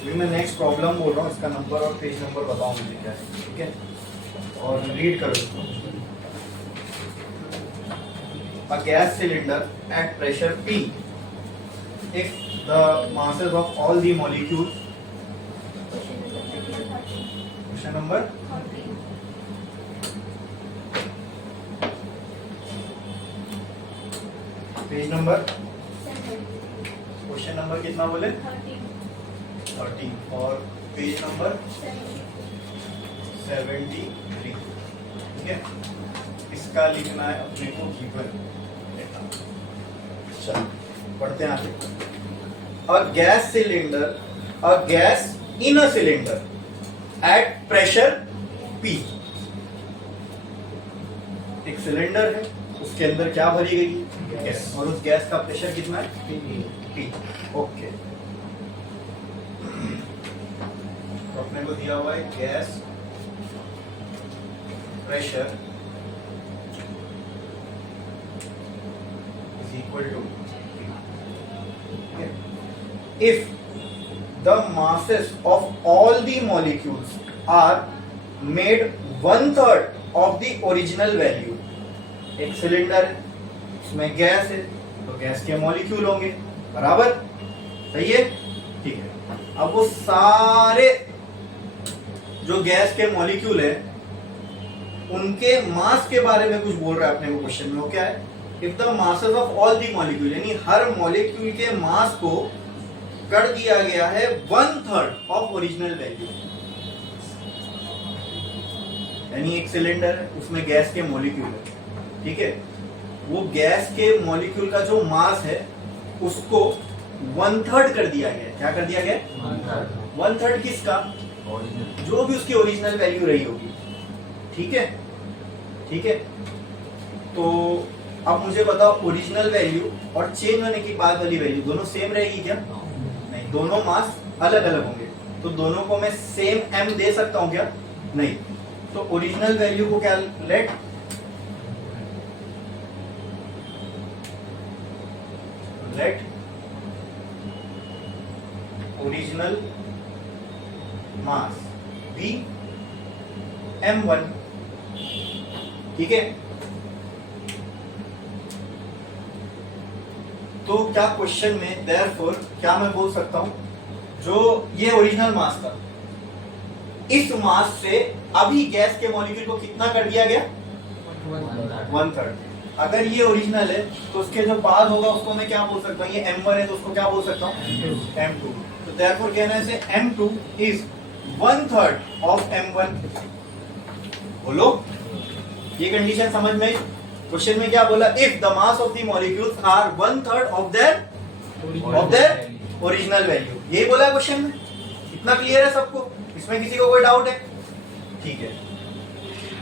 अभी मैं next problem बोल रहा हूँ, इसका नंबर और पेज नंबर बताओ मुझे क्या है, ठीक है, और रीड करो इसको। A gas cylinder at pressure P, if the masses of all the molecules, question number, page number, question number कितना बोले 30 और पेज नंबर 73, ठीक है। इसका लिखना है अपने को गिवन। चलो पढ़ते हैं आगे। A gas cylinder, a gas in a cylinder at pressure P, एक सिलेंडर है, उसके अंदर क्या भरी गई गैस, और उस गैस का प्रेशर कितना है P। ओके, तो अपने को दिया हुआ है gas pressure is equal to P. If the masses of all the molecules are made 1/3 of the original value, एक सिलेंडर है, उसमें गैस है, तो गैस के मॉलिक्यूल होंगे, बराबर, सही है, ठीक है। अब वो सारे जो गैस के मॉलिक्यूल है उनके मास के बारे में कुछ बोल रहा है अपने को क्वेश्चन में। वो क्या है, if the masses of all the molecule, यानी हर मॉलिक्यूल के मास को कर दिया गया है 1/3 ऑफ ओरिजिनल वैल्यू, यानी एक सिलेंडर है, उसमें गैस के मॉलिक्यूल है, ठीक है, वो गैस के मॉलिक्यूल का जो मास है उसको 1/3 कर दिया गया। क्या कर दिया गया 1/3 किसका, जो भी उसकी ओरिजिनल वैल्यू रही होगी, ठीक है, ठीक है। तो अब मुझे बताओ ओरिजिनल वैल्यू और चेंज होने की बाद वाली वैल्यू दोनों सेम रहेगी क्या, नहीं, दोनों मास अलग अलग होंगे, तो दोनों को मैं सेम m दे सकता हूं क्या, नहीं, तो ओरिजिनल वैल्यू को क्या, late original mass be m1, ठीक है। तो क्या क्वेश्चन में देयरफॉर क्या मैं बोल सकता हूं, जो ये ओरिजिनल मास था, इस मास से अभी गैस के मॉलिक्यूल को कितना कर दिया गया 1/3। अगर ये ओरिजिनल है तो उसके जो बाद होगा उसको मैं क्या बोल सकता हूँ, ये m1 है तो उसको क्या बोल सकता हूँ m2। तो देयरफॉर कहने से m2 इज 1/3 ऑफ m1। बोलो, ये कंडीशन समझ में। क्वेश्चन में क्या बोला, if the mass of the molecules are 1/3 of their original value, यही बोला है क्वेश्चन में। इतना क्लियर है सबको, इसमें किसी को कोई डाउट है, ठीक है।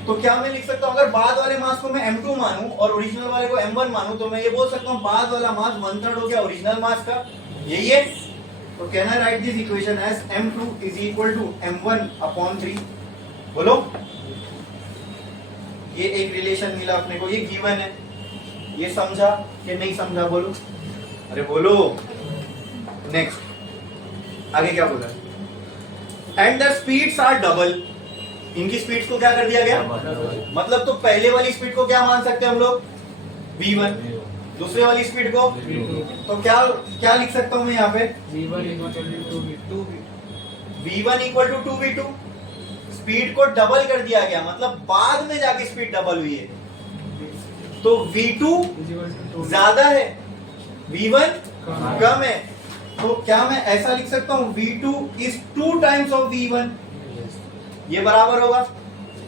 तो क्या मैं लिख सकता हूं, अगर बाद वाले मास को मैं m2 मानूं और ओरिजिनल वाले को m1 मानूं, तो मैं ये बोल सकता हूं बाद वाला मास 1/3 हो गया ओरिजिनल मास का, यही है। तो can I write this equation as m2 is equal to m1/3। बोलो, ये एक रिलेशन मिला अपने को, ये गिवन है, ये समझा कि नहीं समझा, बोलो, अरे बोलो। नेक्स्ट आगे क्या बोला, and the speeds are double, इनकी स्पीड्स को क्या कर दिया गया, मतलब तो पहले वाली स्पीड को क्या मान सकते हैं हम लोग v1, दूसरे वाली स्पीड को तो क्या क्या लिख सकता हूं मैं यहाँ पे v1 equal to 2v2, speed को डबल कर दिया गया, मतलब बाद में जाके स्पीड डबल हुई है, तो v2 ज्यादा है v1 कम है, तो क्या मैं ऐसा लिख सकता हूं v2 is 2 times of v1, ये बराबर होगा।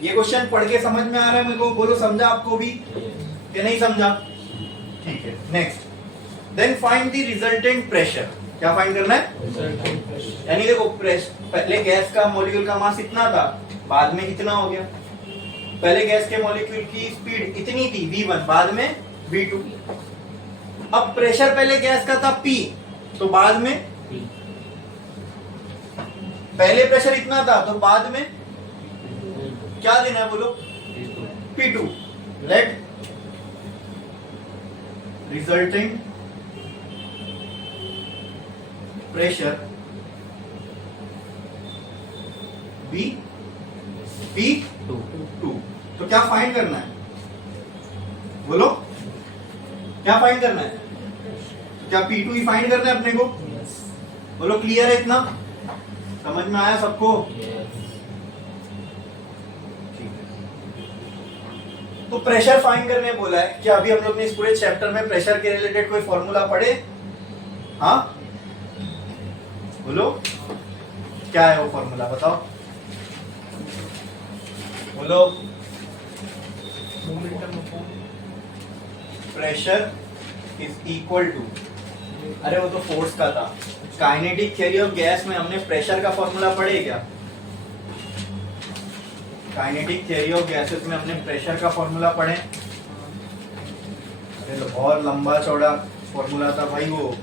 ये क्वेश्चन पढ़ के समझ में आ रहा है मेरे को, बोलो समझा आपको भी कि नहीं समझा, ठीक है। Next, then find the resultant pressure, क्या फाइंड करना है, यानी देखो पहले गैस का मॉलिक्यूल का मास इतना था, बाद में कितना हो गया, पहले गैस के मॉलिक्यूल की स्पीड इतनी थी v1, बाद में v2। अब प्रेशर पहले गैस का था P, तो बाद में पहले प्रेशर इतना था तो बाद में क्या देना है, बोलो P2। Let resultant pressure be P two. तो क्या फाइंड करना है, बोलो क्या फाइंड करना है? क्या P2 ही फाइंड करना है अपने को? बोलो क्लियर है इतना? समझ में आया सबको? तो प्रेशर फाइंड करने बोला है। क्या अभी हम लोग ने इस पूरे चैप्टर में प्रेशर के रिलेटेड कोई फॉर्मूला पढ़े? हाँ बोलो क्या है वो फॉर्मूला, बताओ बोलो। प्रेशर इज इक्वल टू, अरे वो तो फोर्स का था। काइनेटिक थ्योरी ऑफ गैस में हमने प्रेशर का फॉर्मूला पढ़े क्या? काइनेटिक थ्योरी ऑफ गैसेस में हमने प्रेशर का फॉर्मूला पढ़े? अरे तो और लंबा चौड़ा फॉर्मूला था भाई वो,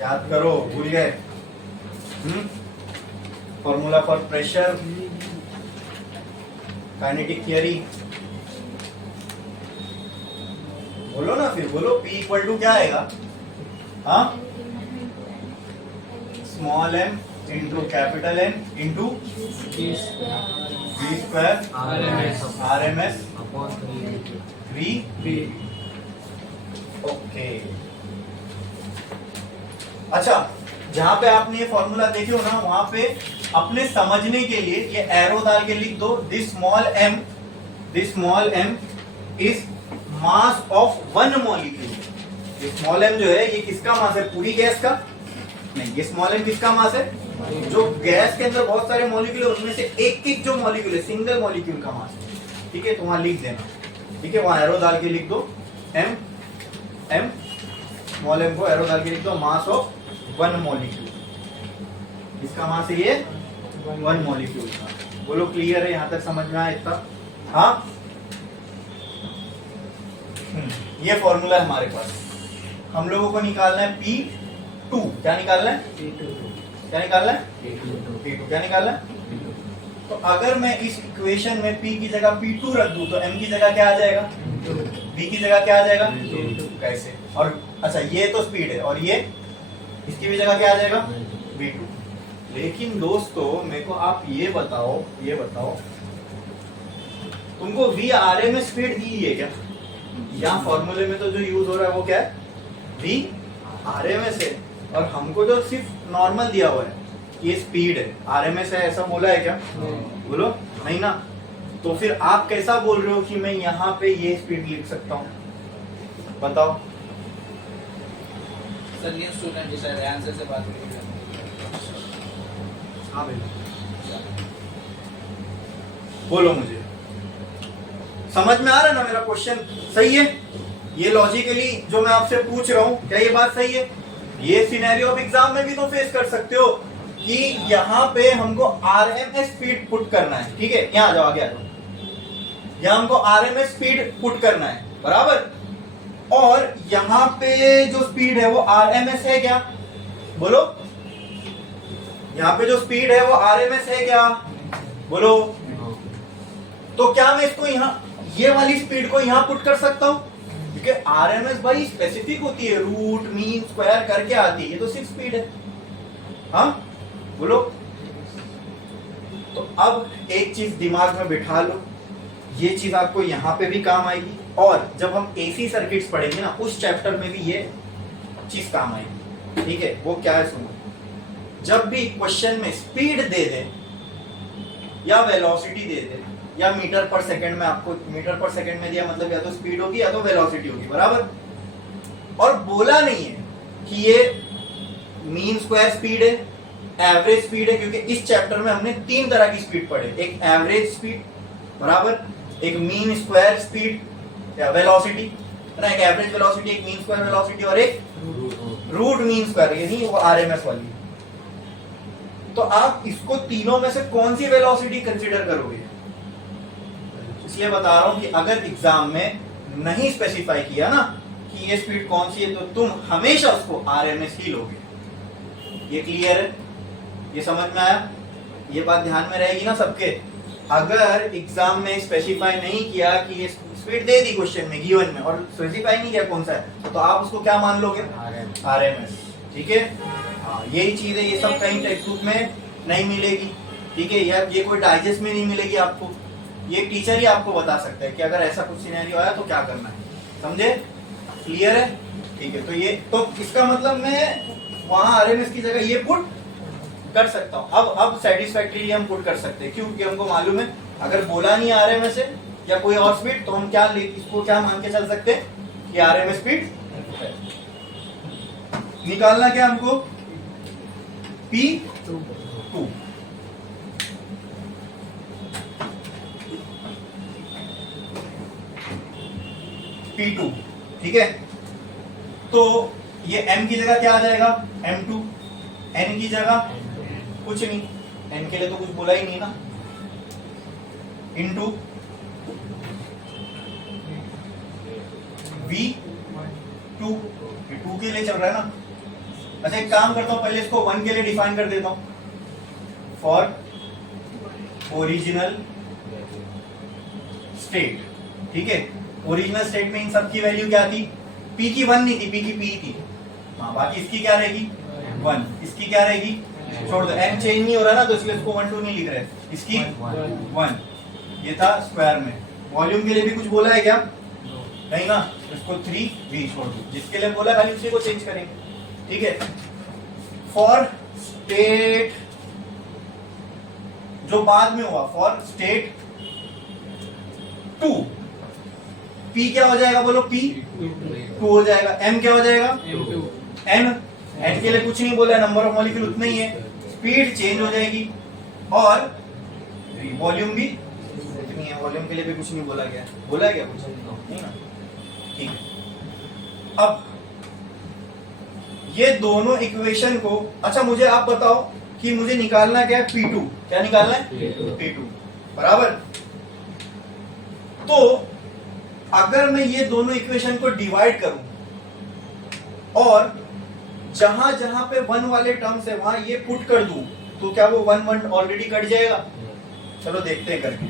याद करो, भूल गए? Formula for pressure, kinetic theory, बोलो ना फिर, बोलो। P इक्वल टू क्या आएगा? हाँ, small m into capital N into V square RMS 3। Okay, अच्छा, जहां पे आपने ये फॉर्मूला देखे हो ना, वहां पे अपने समझने के लिए ये एरो डाल के लिख दो, this small m is mass of one molecule. ये स्मॉल m जो है ये किसका मास है? पूरी गैस का नहीं, ये स्मॉल m किसका मास है? जो गैस के अंदर बहुत सारे मॉलिक्यूल है उनमें से एक एक जो मॉलिक्यूल है, सिंगल मॉलिक्यूल का मास है। ठीक है, तो वहां लिख देना। ठीक है, वहां एरो डाल के लिख दो m स्मॉल m को एरो डाल के लिख दो, मास ऑफ वन मॉलिक्यूल। इसका मास है ये वन मॉलिक्यूल का। बोलो क्लियर है? यहां तक समझ में आया इतना? हाँ, ये फॉर्मूला है हमारे पास। हम लोगों को निकालना है P2। क्या निकालना है? क्या निकालना है? P2। क्या निकालना है? तो अगर मैं इस इक्वेशन में P की जगह P2 रख दूं तो M की जगह क्या आ जाएगा? B की जगह क्या आ जाएगा? कैसे? और अच्छा, ये तो स्पीड है, और ये इसकी भी जगह क्या आ जाएगा? V2। लेकिन दोस्तों मेरे को आप ये बताओ तुमको V RMS स्पीड दी है क्या? यहाँ फॉर्मूले में तो जो यूज हो रहा है वो क्या है? V RMS है, और हमको जो सिर्फ नॉर्मल दिया हुआ है ये स्पीड है, RMS है, ऐसा बोला है क्या? बोलो नहीं ना। तो फिर आप कैसा बोल रहे हो कि मैं यहाँ पे ये स्पीड लिख सकता हूँ? बताओ सर। ये स्टूडेंट सर आंसर से बात करेंगे। हाँ भाई, बोलो मुझे समझ में आ रहा है ना मेरा क्वेश्चन? सही है? ये लॉजिकली जो मैं आपसे पूछ रहा हूं, क्या ये बात सही है? ये सिनेरियो ऑफ एग्जाम में भी तो फेस कर सकते हो कि यहाँ पे हमको RMS स्पीड पुट करना है। ठीक है, यहाँ आ जाओ, आगे आ जाओ। यहाँ हमको RMS स्पीड पुट करना है, बराबर? और यहाँ पे जो स्पीड है वो RMS है क्या? बोलो, यहाँ पे जो स्पीड है वो RMS है क्या? बोलो। तो क्या मैं इसको यहाँ, ये वाली स्पीड को यहाँ पुट कर सकता हूँ? क्योंकि RMS भाई स्पेसिफिक होती है, रूट मीन स्क्वायर करके आती है, ये तो सिर्फ स्पीड है। हाँ बोलो। तो अब एक चीज दिमाग में बिठा लो, ये चीज आपको यहाँ पे भी काम आएगी, और जब हम AC सर्किट्स पढ़ेंगे ना उस चैप्टर में भी ये चीज काम आएगी। ठीक है, वो क्या है सुनो। जब भी क्वेश्चन में स्पीड दे दे या वेलोसिटी दे दे या मीटर पर सेकंड में, आपको मीटर पर सेकंड में दिया मतलब या तो स्पीड होगी या तो वेलोसिटी होगी, बराबर? और बोला नहीं है कि ये मीन स्क्वायर स्पीड है, एवरेज स्पीड है, क्योंकि इस चैप्टर में हमने तीन तरह की स्पीड पढ़े, एक एवरेज स्पीड, बराबर, एक मीन स्क्वायर स्पीड या वेलोसिटी, है ना, एक एवरेज वेलोसिटी, एक मीन स्क्वायर वेलोसिटी और एक रूट मीन स्क्वायर, यानी वो RMS वाली। तो आप इसको तीनों में से कौन सी वेलोसिटी कंसीडर करोगे? इसलिए बता रहा हूं कि अगर एग्जाम में नहीं स्पेसिफाई किया ना कि ये स्पीड कौन सी है, तो तुम हमेशा उसको RMS ही लोगे। ये क्लियर है? ये समझ में आया? ये बात ध्यान में रहेगी ना सबके। अगर एग्जाम में स्पेसिफाई नहीं किया कि ये स्पीड दे दी क्वेश्चन में गिवन में और स्पेसिफाई नहीं किया कौन सा है, तो आप उसको क्या मान लोगे? RMS। ठीक है, हाँ यही चीज है। ये सब कहीं टेक्स्ट बुक में नहीं मिलेगी। ठीक है यार, ये कोई डाइजेस्ट में नहीं मिलेगी आपको, ये टीचर ही आपको बता सकता है कि अगर ऐसा कुछ सिनेरियो आया तो क्या करना है, समझे? क्लियर है? ठीक है, तो ये तो इसका मतलब मैं वहां आरएमएस की जगह ये पुट कर सकता हूं। अब सेटिस्फैक्टरी हम पुट कर सकते हैं, क्यों? क्योंकि हमको मालूम है अगर बोला नहीं आरएमएस से या कोई और स्पीड तो हम क्या इसको क्या मान के चल सकते हैं कि आरएमएस स्पीड है। निकालना क्या हमको? P2 P2, ठीक है? तो ये M की जगह क्या आ जाएगा? M2। N की जगह कुछ नहीं, N के लिए तो कुछ बोला ही नहीं ना, इनटू V2, ये 2 के लिए चल रहा है ना। अच्छा एक काम करता हूं, पहले इसको 1 के लिए डिफाइन कर देता हूं, फॉर ओरिजिनल स्टेट, ठीक है? ओरिजिनल स्टेट में इन सब की वैल्यू क्या थी? P की 1 नहीं थी, P की P थी, हाँ, बाकी इसकी क्या रहेगी? 1, इसकी क्या रहेगी? छोड़ दो, M चेंज नहीं हो रहा ना, तो इसलिए इसको 1 2 नहीं लिख रहे, इसकी 1, ये था स्क्वायर में। वॉल्यूम के लिए भी कुछ बोला है क्या? नहीं ना, इसको 3V छोड़ दो, जिसके लिए बोला खाली उसी को चेंज करेंगे, ठीक है? फॉर स्टेट जो बाद में हुआ, फॉर स्टेट 2, P क्या हो जाएगा बोलो? P2 हो जाएगा। M क्या हो जाएगा? N के लिए कुछ नहीं बोला है, नंबर ऑफ मॉलिक्यूल उतना ही है, स्पीड चेंज हो जाएगी और वॉल्यूम भी उतनी है। वॉल्यूम के लिए भी कुछ नहीं बोला गया, बोला है क्या कुछ? नहीं ना, ठीक है। अब ये दोनों इक्वेशन को, अच्छा मुझे आप बताओ कि मुझे निकालना क्या है? P2, क्या निकालना है? P2 बराबर। तो अगर मैं ये दोनों इक्वेशन को डिवाइड करूं और जहां जहां पे 1 वाले टर्म्स है वहां ये पुट कर दूं, तो क्या वो 1 1 ऑलरेडी कट जाएगा? चलो देखते हैं करके।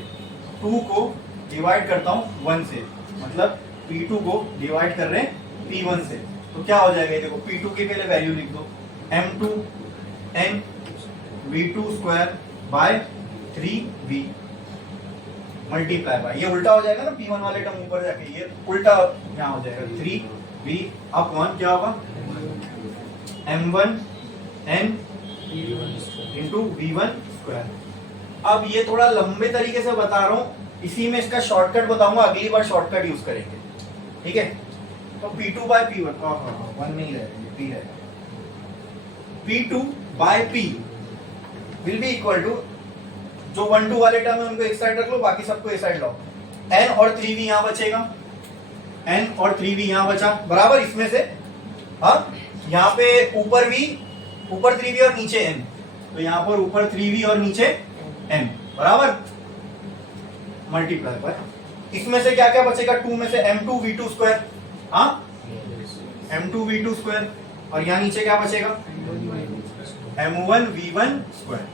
2 को डिवाइड करता हूं 1 से, मतलब P2 को डिवाइड कर रहे हैं P1 से, तो क्या हो जाएगा? देखो P2 की पहले वैल्यू लिख दो, M2 N V2 square by 3V multiply by, ये उल्टा हो जाएगा ना, P1 वाले टर्म ऊपर जाके ये उल्टा यहाँ हो जाएगा, 3V अपॉन क्या होगा? M1 N into V1 square. अब ये थोड़ा लंबे तरीके से बता रहा हूं, इसी में इसका शॉर्टकट बताऊंगा, अगली बार शॉर्टकट यूज करेंगे, ठीक है? तो P2 बाय P1, वन नहीं रहेगा, P रहेगा, P2 by P will be equal to, जो 1 2 वाले टर्म है उनको एक साइड रख लो, बाकी सबको एक साइड लाओ, N और 3V यहां बचेगा, N और 3V यहां बचा बराबर, इसमें से हाँ यहाँ पे ऊपर 3V और नीचे N, तो यहाँ पर ऊपर 3V और नीचे N बराबर मल्टीप्लाई बाय, इसमें से क्या क्या बचेगा? 2 में से M2 V2 स्क्वायर, हाँ M2 V2 स्क्वायर, और यहाँ नीचे क्या बचेगा? M1 V1 square.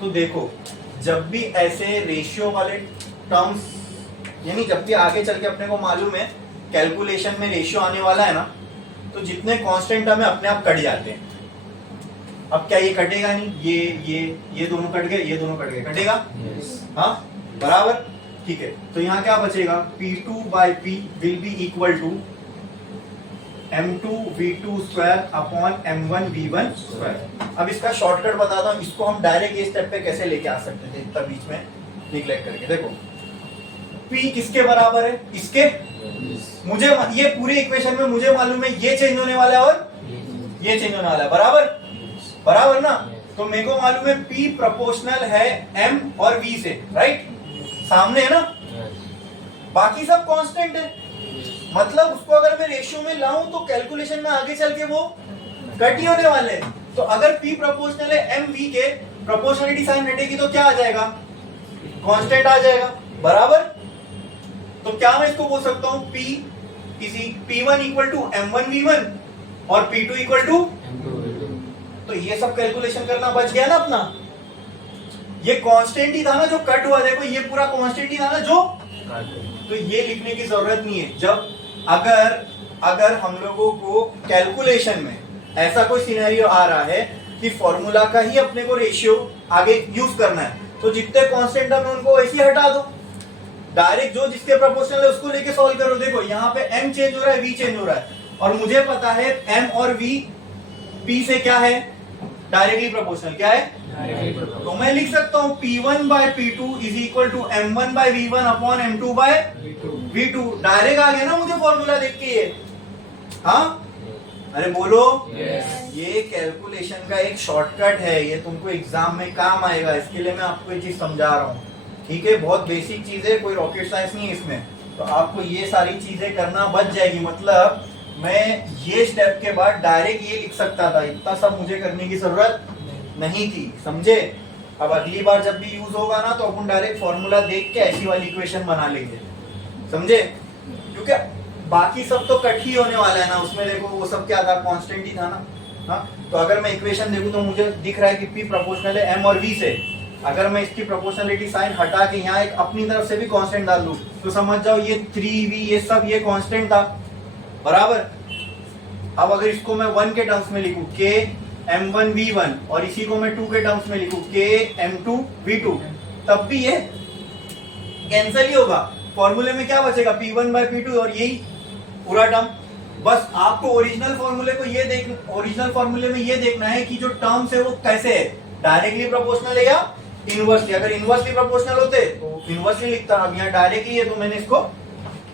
तो देखो जब भी ऐसे रेशियो वाले टर्म्स, यानी जब भी आगे चल के अपने को मालूम है कैलकुलेशन में रेशियो आने वाला है ना, तो जितने कांस्टेंट टर्म है अपने आप कट जाते हैं। अब क्या ये कटेगा नहीं? ये दोनों कट गए, ये दोनों कट गए, कटेगा? हाँ बराबर, ठीक है। तो यहाँ क्या बचेगा? P2 by P will be equal to M2 V2 square upon M1 V1 square. अब इसका शॉर्टकट बताता हूँ, इसको हम डायरेक्ट ये स्टेप पे कैसे लेके आ सकते थे, इतना बीच में निगलेक्ट करके। देखो P किसके बराबर है? इसके। मुझे ये पूरी इक्वेशन में मुझे मालूम है ये चेंज होने वाला है और ये चेंज होने वाला है, बराबर बराबर ना। तो मेरे को मालूम है P प्रोपोर्शनल है M और V से, राइट? सामने है ना, बाकी सब कांस्टेंट है, मतलब उसको अगर मैं रेशियो में लाऊं तो कैलकुलेशन में आगे चल के वो कट ही होने वाले हैं। तो अगर P प्रोपोर्शनल है M V के, प्रोपोर्शनलिटी साइन हटेगी तो क्या आ जाएगा? कांस्टेंट आ जाएगा, बराबर। तो क्या मैं इसको बोल सकता हूं P1 equal to M1 V1 और P2 इक्वल टू, तो ये सब कैलकुलेशन करना बच गया ना अपना। ये कांस्टेंट ही था ना जो कट हुआ, देखो ये पूरा कांस्टेंट ही था ना जो, तो ये लिखने की जरूरत नहीं है। जब अगर हम लोगों को कैलकुलेशन में ऐसा कोई सिनेरियो आ रहा है कि फॉर्मूला का ही अपने को रेशियो आगे यूज करना है, तो जितने कांस्टेंट टर्म है उनको ऐसे ही हटा दो, डायरेक्ट जो जिसके प्रोपोर्शनल है उसको लेके सॉल्व करो। देखो यहाँ पे m चेंज हो रहा है, v चेंज हो रहा है, और मुझे पता है m और v p से क्या है, डायरेक्टली प्रोपोर्शनल। क्या है? तो मैं लिख सकता हूं P1 by P2 is equal to M1 by V1 upon M2 by V2। Direct आ गया ना मुझे फॉर्मूला देख के ये। हाँ, अरे बोलो। ये कैलकुलेशन का एक शॉर्टकट है, ये तुमको एग्जाम में काम आएगा, इसके लिए मैं आपको ये चीज समझा रहा हूँ। ठीक है, बहुत बेसिक चीज है, कोई रॉकेट साइंस नहीं है इसमें। तो आपको ये सारी चीजें करना बच जाएगी। मतलब मैं ये स्टेप के बाद डायरेक्ट ये लिख सकता था, इतना सब मुझे करने की जरूरत नहीं थी, समझे। अब अगली बार जब भी यूज होगा ना, तो अपन डायरेक्ट फॉर्मूला देख के ऐसी वाली इक्वेशन बना लेंगे, समझे। क्योंकि बाकी सब तो कट ही होने वाला है ना, उसमें देखो वो सब क्या था, कांस्टेंट ही था ना। हाँ, तो अगर मैं इक्वेशन देखूं तो मुझे दिख रहा है कि P प्रोपोर्शनल है M और V से। अगर मैं इसकी प्रोपोर्शनलिटी साइन हटा के यहाँ एक अपनी तरफ से भी कांस्टेंट डाल दूं, तो समझ जाओ ये 3V ये सब ये कांस्टेंट था, बराबर। अब अगर इसको मैं 1 के टर्म्स में लिखूं K M1 V1 और इसी को मैं 2 के टर्म्स में लिखूं K M2 V2, तब भी ये कैंसिल ही होगा। फॉर्मूले में क्या बचेगा, P1 by P2 और यही पूरा टर्म। बस आपको ओरिजिनल फॉर्मूले को ये देखना, ओरिजिनल फॉर्मूले में ये देखना है कि जो टर्म्स है वो कैसे है, डायरेक्टली प्रोपोर्शनल है या इनवर्सली। अगर इनवर्सली प्रोपोर्शनल होते तो इनवर्सली लिखता, अब यहाँ डायरेक्टली है तो मैंने इसको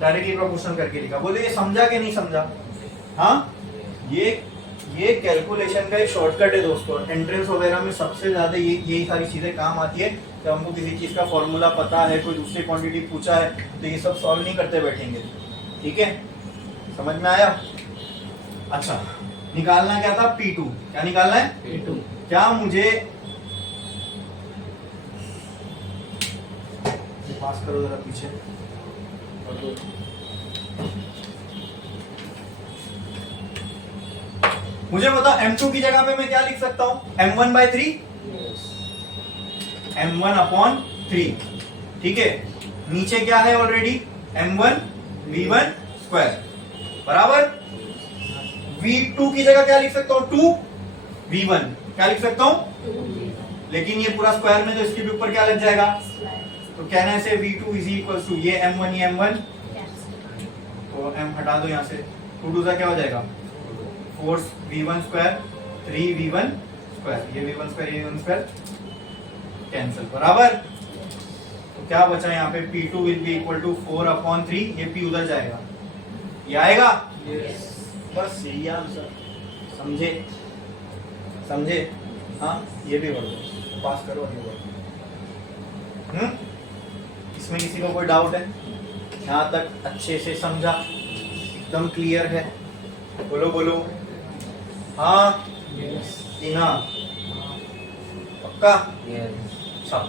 डायरेक्टली प्रोपोर्शनल करके लिखा। बोले ये समझा कि नहीं समझा? हाँ, ये कैलकुलेशन का एक शॉर्टकट है दोस्तों। एंट्रेंस वगैरह में सबसे ज्यादा यही सारी चीजें काम आती है। जब हमको किसी चीज का फॉर्मूला पता है, कोई दूसरी क्वांटिटी पूछा है, तो ये सब सॉल्व नहीं करते बैठेंगे। ठीक है, समझ में आया? अच्छा, निकालना क्या था, P2। क्या निकालना है? P2। क्या मुझे पास करो जरा पीछे, मुझे बता M2 की जगह पे मैं क्या लिख सकता हूं, M1 by 3, M1 अपॉन 3। ठीक है, नीचे क्या है ऑलरेडी, M1 V1 स्क्वायर, बराबर। V2 की जगह क्या लिख सकता हूं, 2 V1। क्या लिख सकता हूं, लेकिन ये पूरा स्क्वायर में तो इसके भी ऊपर क्या लग जाएगा, तो कहने से V2 इज इक्वल टू ये M1 ये M1, तो M हटा दो यहाँ से, 2 का क्या हो जाएगा, 4 V1 स्क्वायर 3 V1 स्क्वायर, ये V1 स्क्वायर ये V1 स्क्वायर कैंसिल, बराबर। तो क्या बचा यहाँ पे, P2 will be equal to 4 upon 3, ये P उधर जाएगा, ये आएगा। yes. बस यही आंसर, समझे समझे। हाँ, ये भी बढ़ दो, पास करो आगे बढ़ो। इसमें किसी को कोई डाउट है? यहाँ तक अच्छे से समझा, एकदम क्लियर है? बोलो बोलो। हाँ कि ना, पक्का? अच्छा,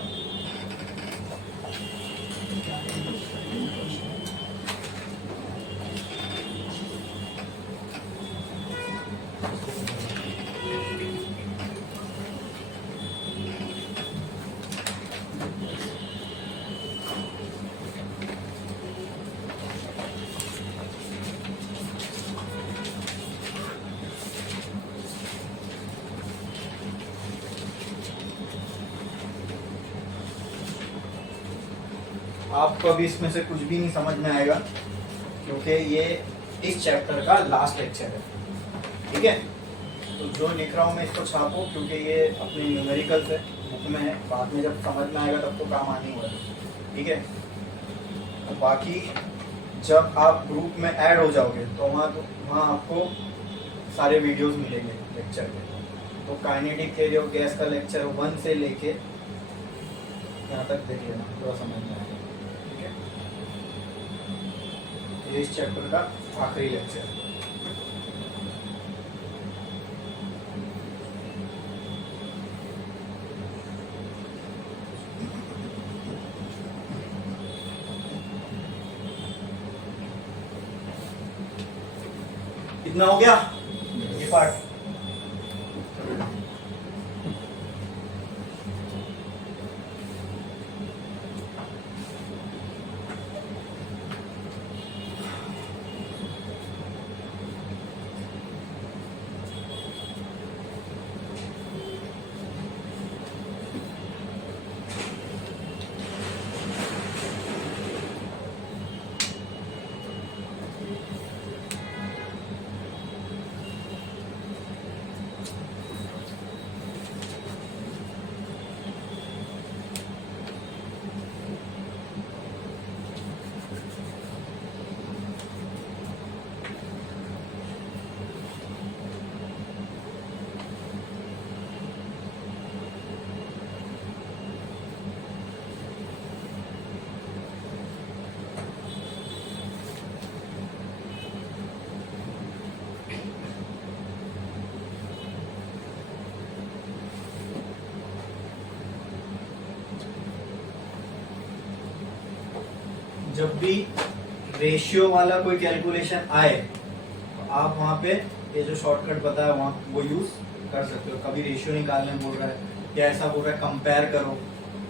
आपको अभी इसमें से कुछ भी नहीं समझ में आएगा, क्योंकि ये इस चैप्टर का लास्ट लेक्चर है। ठीक है, तो जो लिख रहा हूँ मैं इसको छापो, क्योंकि ये अपने न्यूमेरिकल से बुक में है, बाद में जब समझ में आएगा तब तो काम आने वाला है। ठीक है, तो बाकी जब आप ग्रुप में ऐड हो जाओगे तो वहाँ आपको सारे वीडियोस मिलेंगे लेक्चर के। तो काइनेटिक थ्योरी ऑफ गैस का लेक्चर 1 से लेके यहाँ तक देख लेना, थोड़ा समझ में आएगा। इस चैप्टर का आखिरी लेक्चर। कितना हो गया ये पार्ट? जब भी रेशियो वाला कोई कैलकुलेशन आए तो आप वहां पे ये जो शॉर्टकट बताया वहां वो यूज कर सकते हो। कभी रेशियो निकालने बोल रहा है या ऐसा बोल रहा है कंपेयर करो,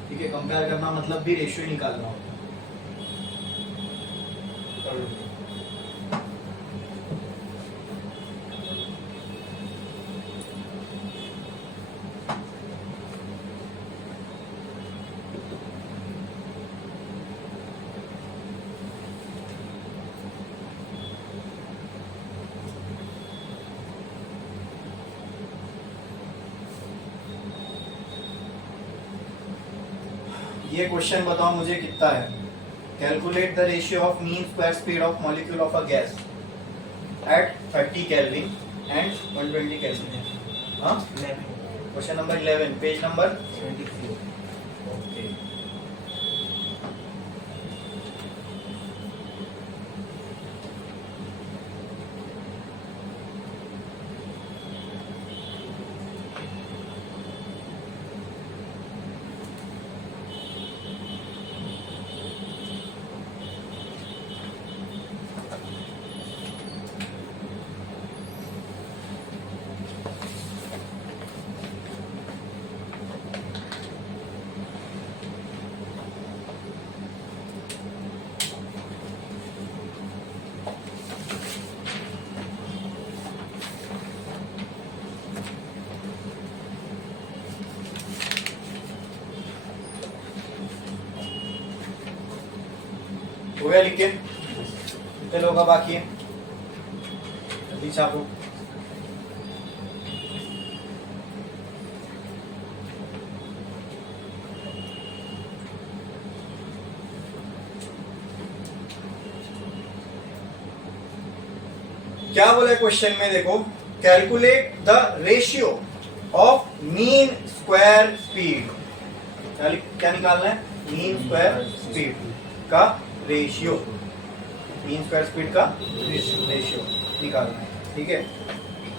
ठीक है, कंपेयर करना मतलब भी रेशियो निकालना होता है। ये क्वेश्चन बताओ मुझे कितना है। Calculate the ratio of mean square speed of molecule of a gas at 30 kelvin and 120 kelvin. हाँ, question number 11, page number 74. Okay. हो गया लिख के? कितने लोगों का बाकी है? जल्दी छापो। क्या बोला है क्वेश्चन में? देखो, calculate the ratio of mean square speed. क्या निकालना है? मीन स्क्वायर स्पीड का रेशियो। मीन स्क्वायर स्पीड का रेशियो निकालना है, ठीक है,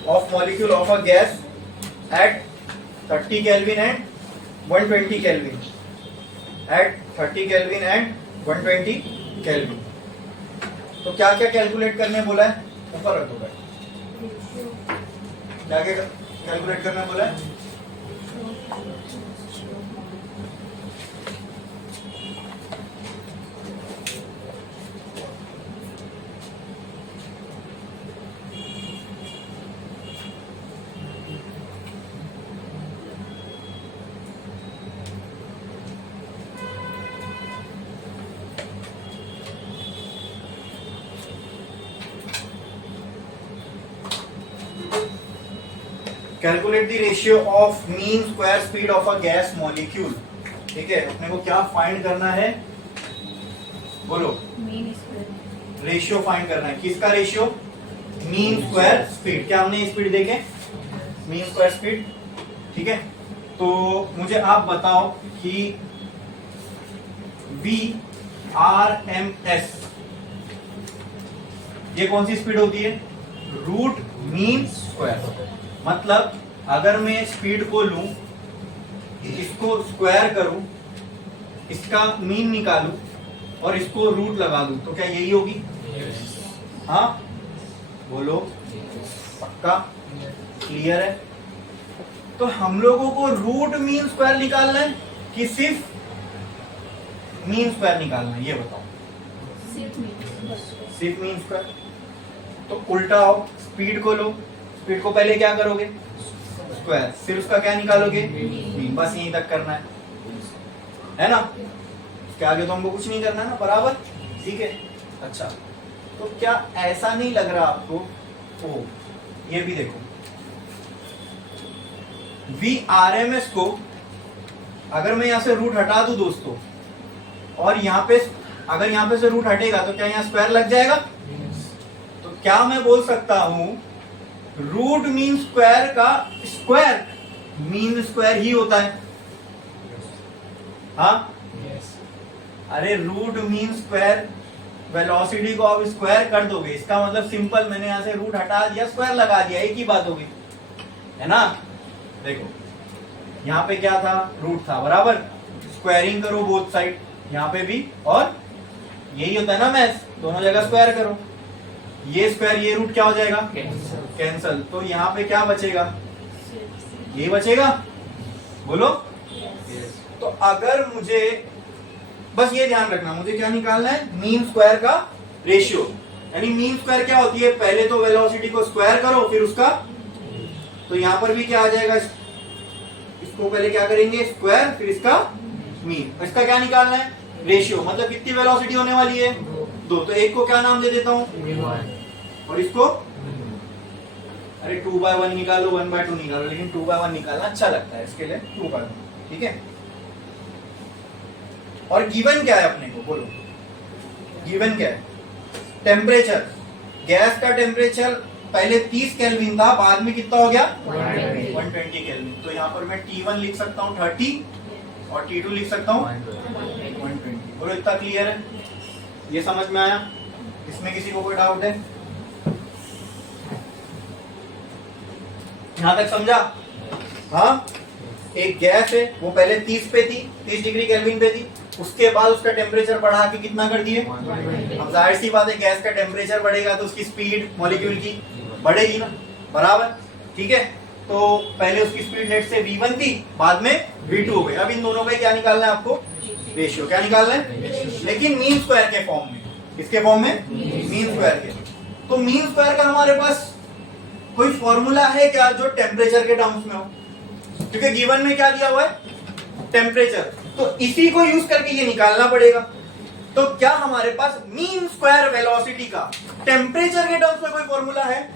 of molecule of a gas at 30 kelvin and 120 kelvin. At 30 kelvin and 120 kelvin. तो क्या क्या कैलकुलेट करने बोला है? ऊपर रख दो भाई। क्या क्या कैलकुलेट करने बोला है? Calculate the ratio of mean square speed of a gas molecule. ठीक है, अपने को क्या फाइंड करना है? बोलो। मीन स्क्वायर रेशियो फाइंड करना है। किसका रेशियो? Mean square speed. क्या हमने स्पीड देखे? मीन स्क्वायर स्पीड, ठीक है। तो मुझे आप बताओ कि VRMS ये कौन सी स्पीड होती है? Root mean square. मतलब अगर मैं स्पीड को लूं, इसको स्क्वायर करूं, इसका मीन निकालूं और इसको रूट लगा दूं, तो क्या यही होगी? हाँ बोलो, पक्का? क्लियर है? तो हम लोगों को रूट मीन स्क्वायर निकालना है कि सिर्फ मीन स्क्वायर निकालना है? ये बताओ। सिर्फ मीन स्क्वायर। तो उल्टा हो, स्पीड को लो, स्पीड को पहले क्या करोगे? स्क्वायर, फिर उसका क्या निकालोगे? मीन। बस यहीं तक करना है ना? इसके आगे तो हमको कुछ नहीं करना है ना, बराबर? ठीक है। अच्छा, तो क्या ऐसा नहीं लग रहा आपको? ओ, ये भी देखो, VRMS को अगर मैं यहां से रूट हटा दूं दोस्तों, और यहां पे अगर यहां पे से रूट हटेगा तो क्या यहां स्क्वायर लग जाएगा? तो क्या मैं बोल सकता हूं रूट मीन स्क्वायर का स्क्वायर मीन स्क्वायर ही होता है? हाँ, अरे रूट मीन स्क्वायर, वेलोसिटी को आप स्क्वायर कर दोगे, इसका मतलब सिंपल, मैंने यहां से रूट हटा दिया, स्क्वायर लगा दिया, एक ही बात होगी, है ना? देखो यहां पे क्या था? रूट था, बराबर? स्क्वायरिंग करो बोथ साइड, यहां पे भी और यही होता है ना मैथ्स, दोनों जगह स्क्वायर करो, ये स्क्वायर ये रूट क्या हो जाएगा, कैंसल। तो यहाँ पे क्या बचेगा, ये बचेगा, बोलो। तो अगर मुझे बस ये ध्यान रखना, मुझे क्या निकालना है, मीन स्क्वायर का रेशियो। यानी मीन स्क्वायर क्या होती है, पहले तो वेलोसिटी को स्क्वायर करो फिर उसका, तो यहां पर भी क्या आ जाएगा, इसको पहले क्या करेंगे स्क्वायर फिर इसका मीन। इसका क्या निकालना है, रेशियो, मतलब कितनी वेलोसिटी होने वाली है, 2। तो एक को क्या नाम दे देता हूं, और इसको अरे 2/1 निकालो, 1/2 निकालो, लेकिन 2/1 निकालना अच्छा लगता है, इसके लिए 2/1, ठीक है। और गिवन क्या है अपने को, बोलो गिवन क्या है, टेम्परेचर। गैस का टेम्परेचर पहले 30 केल्विन था, बाद में कितना हो गया 120 केल्विन। तो यहाँ पर मैं T1 लिख सकता हूँ 30 और T2 लिख सकता हूँ 120। बोलो इतना क्लियर है, ये समझ में आया, इसमें किसी को कोई डाउट है, यहां तक समझा। हाँ, एक गैस है, वो पहले 30 पे थी, 30 डिग्री केल्विन पे थी, उसके बाद उसका टेम्परेचर बढ़ा के कितना कर दिए, अब जाहिर सी बात है गैस का टेम्परेचर बढ़ेगा तो उसकी स्पीड मॉलिक्यूल की बढ़ेगी ना, बराबर, ठीक है। तो पहले उसकी स्पीड लेट से v1 थी, बाद में v2 हो गई। अब इन दोनों का क्या निकालना है आपको, रेशियो। क्या निकालना है, लेकिन मीन स्क्वायर के फॉर्म में। किसके फॉर्म में, मीन स्क्वायर के। तो मीन स्क्वायर का हमारे पास कोई फॉर्मूला है क्या जो टेम्परेचर के टर्म्स में हो, क्योंकि गिवन में क्या दिया हुआ है, टेम्परेचर, तो इसी को यूज करके ये निकालना पड़ेगा। तो क्या हमारे पास मीन स्क्वायर वेलोसिटी का टेम्परेचर के टर्म्स में कोई फॉर्मूला है,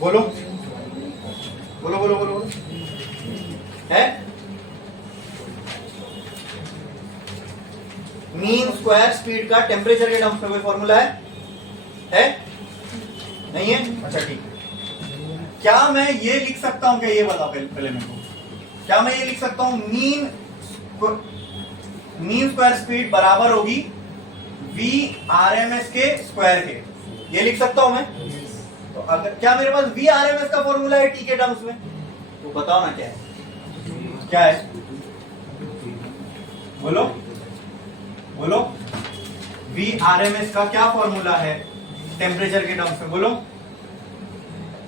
बोलो बोलो बोलो बोलो बोलो, है मीन स्क्वायर स्पीड का टेम्परेचर के टर्म्स में कोई फॉर्मूला है नहीं है, अच्छा ठीक। क्या मैं ये लिख सकता हूं, क्या ये बताओ पहले मेरे को, क्या मैं ये लिख सकता हूं मीन स्क्वायर स्पीड बराबर होगी v RMS के स्क्वायर के, ये लिख सकता हूं मैं। तो अगर क्या मेरे पास v RMS का फॉर्मूला है t के टर्म्स में, तो बताओ ना क्या है, क्या है, बोलो बोलो, v RMS का क्या फॉर्मूला है टेम्परेचर के टर्म्स में, बोलो,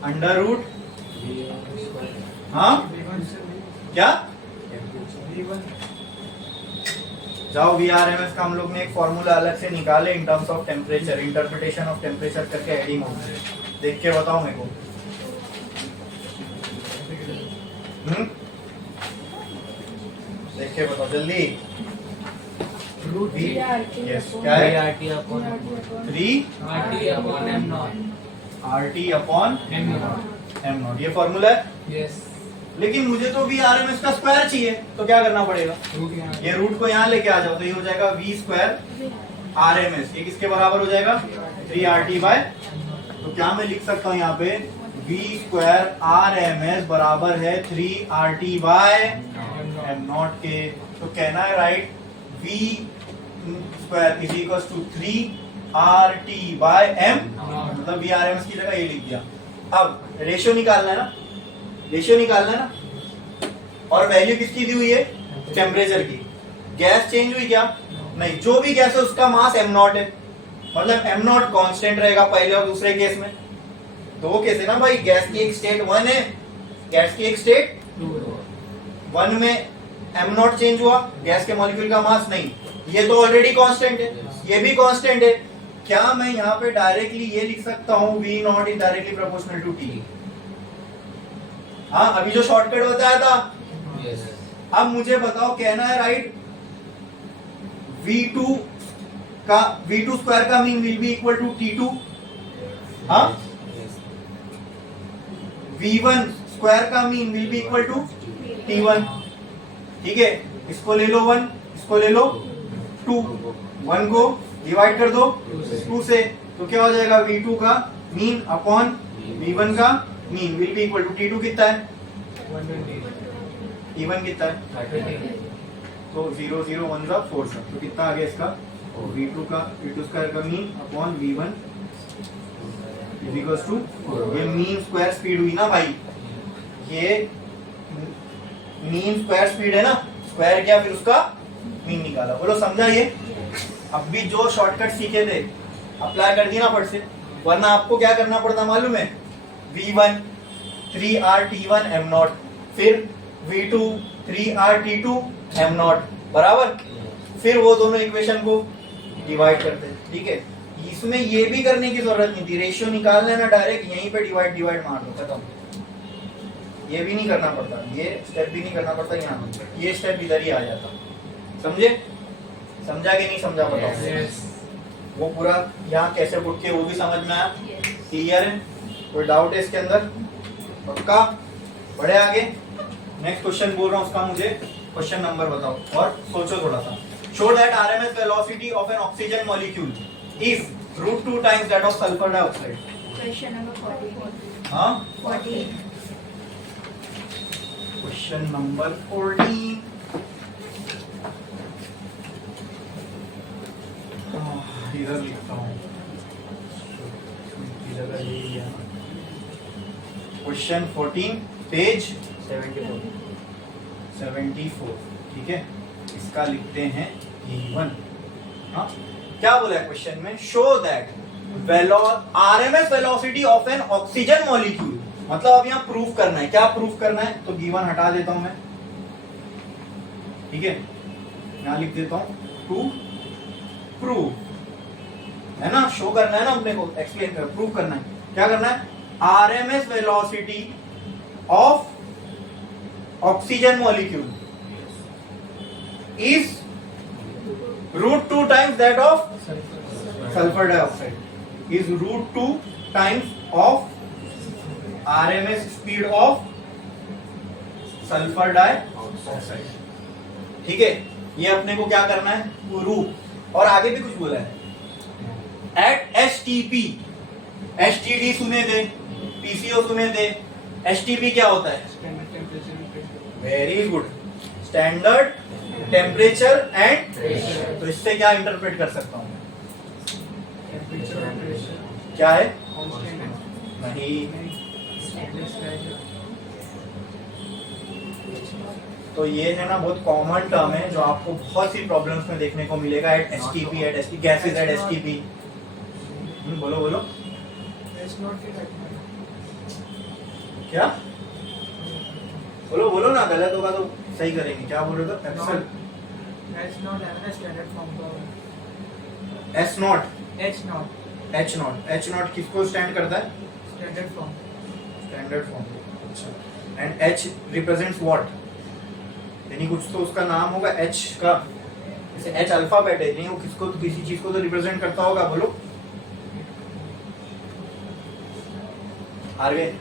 अंडर रूट, हाँ क्या, जाओ v RMS का हम लोग ने एक फॉर्मूला अलग से निकाले in terms of temperature, interpretation of temperature करके एडिंग हो, देख के बताओ मेरे को। देख के बताओ जल्दी। यस क्या है, 3RT/m0, ये फॉर्मूला है। लेकिन मुझे तो v RMS का स्क्वायर चाहिए, तो क्या करना पड़ेगा, ये रूट को यहाँ लेके आ जाओ, तो ये हो जाएगा v स्क्वायर RMS, ये किसके बराबर हो जाएगा 3RT बाय, तो क्या मैं लिख सकता हूँ यहाँ पे v स्क्वायर RMS बराबर है 3RT बाय m0 के। तो कहना है right v square is equal to 3RT by m, मतलब v RMS की जगह ये लिख दिया। अब रेशियो निकालना है ना, रेशियो निकालना है ना, और वैल्यू किसकी दी हुई है, टेम्परेचर की। गैस चेंज हुई क्या, नहीं, जो भी गैस है उसका मास m0 है, मतलब m0 कांस्टेंट रहेगा पहले और दूसरे केस में। दो केस है ना भाई, गैस की एक स्टेट 1 है, गैस की एक स्टेट 1 में m0 चेंज हुआ, गैस के मॉलिक्यूल का मास नहीं, ये तो ऑलरेडी कांस्टेंट है, ये भी कांस्टेंट है। क्या मैं यहाँ पे डायरेक्टली ये लिख सकता हूँ v0 is directly proportional to t, हाँ अभी जो शॉर्टकट बताया था। अब मुझे बताओ, कहना है राइट v2 स्क्वायर का mean will be equal to t2, हाँ v1 स्क्वायर का mean will be equal to t1, ठीक है। इसको ले लो 1, इसको ले लो 2, 1 को डिवाइड कर दो 2 से, तो क्या हो जाएगा v2 का मीन अपॉन v1 का mean will be equal to t2 कितना है, t1 कितना है, तो 0 0 1 का 4 सा, तो कितना आ गया इसका v2 स्क्वायर का mean upon v1 is equals to, ये मीन स्क्वायर स्पीड हुई ना भाई, ये मीन स्क्वायर स्पीड है ना, स्क्वायर किया फिर उसका मीन निकाला। बोलो समझा ये? अब भी जो शॉर्टकट सीखे थे अप्लाई कर दिया ना फट से, वरना आपको क्या करना पड़ता मालूम है, v1 3r(t1) m0, फिर v2 3r(t2) m0 बराबर, फिर वो दोनों इक्वेशन को डिवाइड करते हैं। ठीक है, इसमें ये भी करने की जरूरत नहीं थी, रेशियो निकाल लेना डायरेक्ट, यहीं पे डिवाइड मार दो, खत्म। ये भी नहीं करना पड़ता, ये स्टेप भी नहीं करना पड़ता, यहाँ ये स्टेप इधर ही आ जाता। समझे? समझा कि नहीं समझा बताओ? वो पूरा यहाँ कैसे पुट के वो भी समझ में आया? क्लियर है? कोई डाउट है इसके अंदर? पक्का? बढ़े आगे। नेक्स्ट क्वेश्चन बोल रहा हूँ, उसका मुझे क्वेश्चन नंबर बताओ और सोचो थोड़ा सा। Show that RMS velocity of N oxygen molecule is √2 times that of sulphur dioxide. Question number 14. हाँ, 14. Question number 14। इधर लिखता हूँ, क्वेश्चन 14 पेज 74। ठीक है, इसका लिखते हैं E1। हाँ, क्या बोला है क्वेश्चन में? Show that RMS velocity of N oxygen molecule, मतलब अब यहाँ प्रूफ करना है। क्या प्रूफ करना है? तो गिवन हटा देता हूं मैं, ठीक है, यहाँ लिख देता हूं टू प्रूव, है ना, शो करना है ना अपने को, एक्सप्लेन कर, प्रूव करना है। क्या करना है? RMS velocity of oxygen molecule is √2 times that of sulphur dioxide, is √2 times of RMS speed of sulphur dioxide. ठीक है, ये अपने को क्या करना है? प्रूफ। और आगे भी कुछ बोला है, एट STP, STD सुने थे, PCO सुने थे, STP क्या होता है? Very good, standard temperature and pressure. तो इससे क्या इंटरप्रेट कर सकता हूं? क्या है? नहीं, तो ये है ना बहुत कॉमन टर्म है जो आपको बहुत सी प्रॉब्लम्स में देखने को मिलेगा। At STP, gases at STP। बोलो बोलो, क्या बोलो बोलो ना, गलत होगा तो सही करेंगे। क्या बोल रहे थे? एप्सल H0 किसको स्टैंड करता है? Standard form. अच्छा, एंड H रिप्रेजेंट्स व्हाट? यानी कुछ तो उसका नाम होगा H का, जैसे H अल्फाबेट है, नहीं वो किसको तो किसी चीज को तो रिप्रेजेंट करता होगा। बोलो आगे।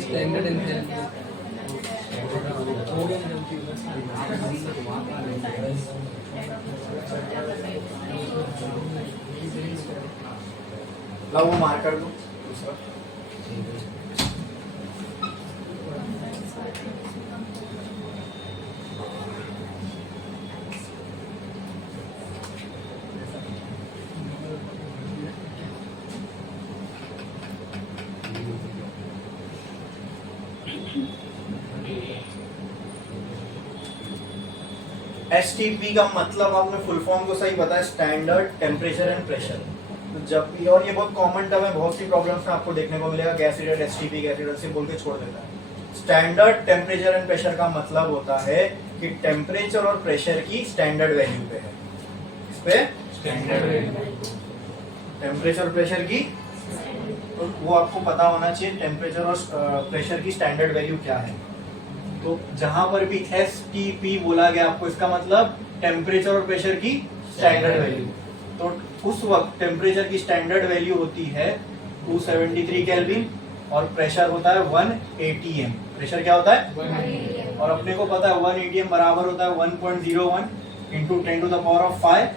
स्टैंडर्ड एंड ला वो मार कर दो। STP का मतलब आपने फुल फॉर्म को सही बताया, स्टैंडर्ड टेम्परेचर एंड प्रेशर। तो जब भी, और ये बहुत कॉमन टर्म है, बहुत सी प्रॉब्लम्स में आपको देखने को मिलेगा, gas heater STP, gas heater से बोल के छोड़ देता है। स्टैंडर्ड टेम्परेचर एंड प्रेशर का मतलब होता है कि टेम्परेचर और प्रेशर की स्टैंडर्ड वैल्यू पे है। इस पे स्टैंडर्ड टेम्परेचर प्रेशर की, तो वो आपको पता होना चाहिए टेम्परेचर और प्रेशर की स्टैंडर्ड वैल्यू क्या है। तो जहां पर भी STP बोला गया आपको, इसका मतलब टेम्परेचर और प्रेशर की स्टैंडर्ड वैल्यू। तो उस वक्त टेम्परेचर की स्टैंडर्ड वैल्यू होती है 273 केल्विन और प्रेशर होता है 1 atm। प्रेशर क्या होता है? और अपने को पता है 1 atm बराबर होता है 1.01 into 10 to the power of 5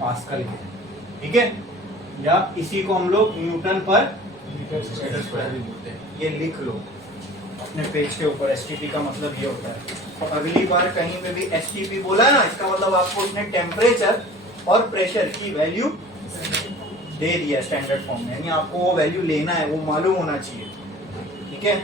pascal के, ठीक है। या इसी को हम लोग न्यूटन पर मीटर स्क्वायर भी बोलते हैं। ये लिख लो अपने पेज के ऊपर, STP का मतलब ये होता है। तो अगली बार कहीं पे भी STP बोला है ना, इसका मतलब आपको उसने टेम्परेचर और प्रेशर की वैल्यू दे दिया स्टैंडर्ड फॉर्म में, यानी आपको वो वैल्यू लेना है, वो मालूम होना चाहिए, ठीक है।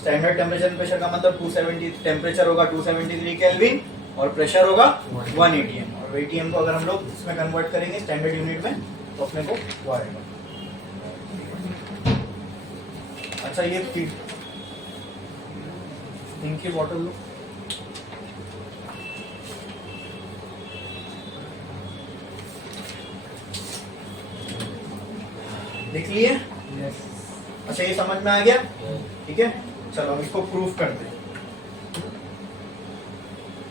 स्टैंडर्ड टेम्परेचर एंड प्रेशर का मतलब 270, टेम्परेचर होगा 273 केल्विन और प्रेशर होगा 1 atm। और atm को अगर हम लोग इसमें कन्वर्ट करेंगे स्टैंडर्ड यूनिट में तो अपने को वो आएगा। अच्छा, ये पिंक की बॉटल लो। लिख लिए? अच्छा, ये समझ में आ गया, ठीक है। चलो हम इसको प्रूफ करते हैं।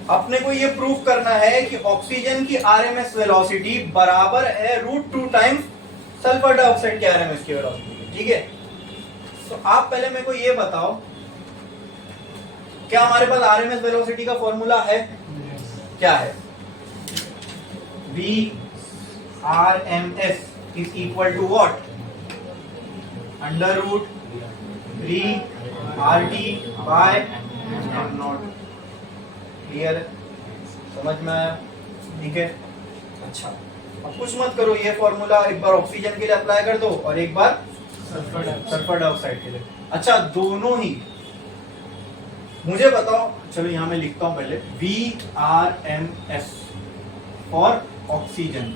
अपने को ये प्रूफ करना है कि ऑक्सीजन की RMS वेलोसिटी बराबर है √2 टाइम्स सल्फर डाइऑक्साइड की RMS की वेलोसिटी, ठीक है। तो आप पहले मेरे को ये बताओ, क्या हमारे पास RMS वेलोसिटी का फॉर्मूला है? क्या है? VRMS is equal to what? √3 RT by m0। Clear है? समझ में आया? ठीक है। अच्छा, अब कुछ मत करो, ये फॉर्मूला एक बार ऑक्सीजन के लिए अप्लाई कर दो और एक बार सल्फर डाइऑक्साइड के लिए। अच्छा, दोनों ही मुझे बताओ। चलो यहां मैं लिखता हूं पहले, VRMS for oxygen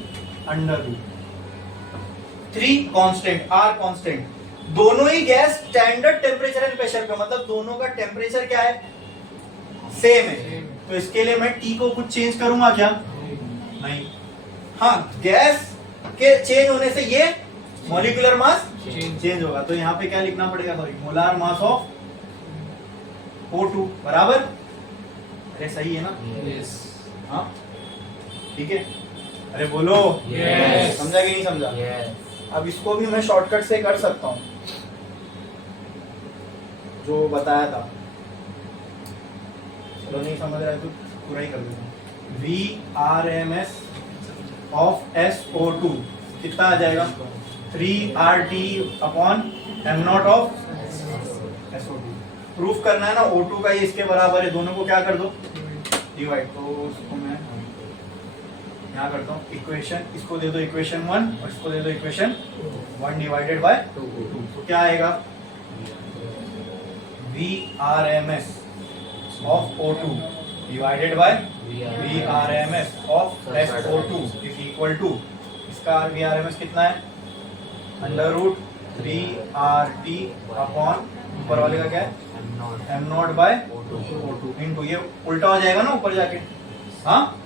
√3 constant, R constant. दोनों ही gas standard temperature and pressure पे, मतलब दोनों का टेम्परेचर क्या है? सेम है। तो इसके लिए मैं T को कुछ चेंज करूंगा क्या? नहीं। हाँ, गैस के चेंज होने से ये मॉलिक्यूलर मास चेंज होगा। तो यहाँ पे क्या लिखना पड़ेगा? Sorry, molar mass of O2 बराबर, अरे सही है ना? Yes. हाँ, ठीक है। अरे बोलो, Yes. समझा कि नहीं समझा? Yes. अब इसको भी मैं शॉर्टकट से कर सकता हूं, जो बताया था। चलो नहीं समझ रहा है तो पूरा ही कर देता हूं। VRMS ऑफ SO2 कितना आ जाएगा? 3RT upon m0 of SO2। Proof करना है ना, O2 का ये इसके बराबर है, दोनों को क्या कर दो? डिवाइड। तो उसको मैं यहाँ करता हूँ इक्वेशन, इसको दे दो इक्वेशन 1 और इसको दे दो इक्वेशन 1 डिवाइडेड बाय 2। तो क्या आएगा? VRMS of O2 divided by VRMS of SO2 is equal to, इसका VRMS कितना है? √3RT अपॉन ऊपर वाले का क्या है? m0 बाय O2 इंटू, ये उल्टा हो जाएगा ना ऊपर जाके, हाँ,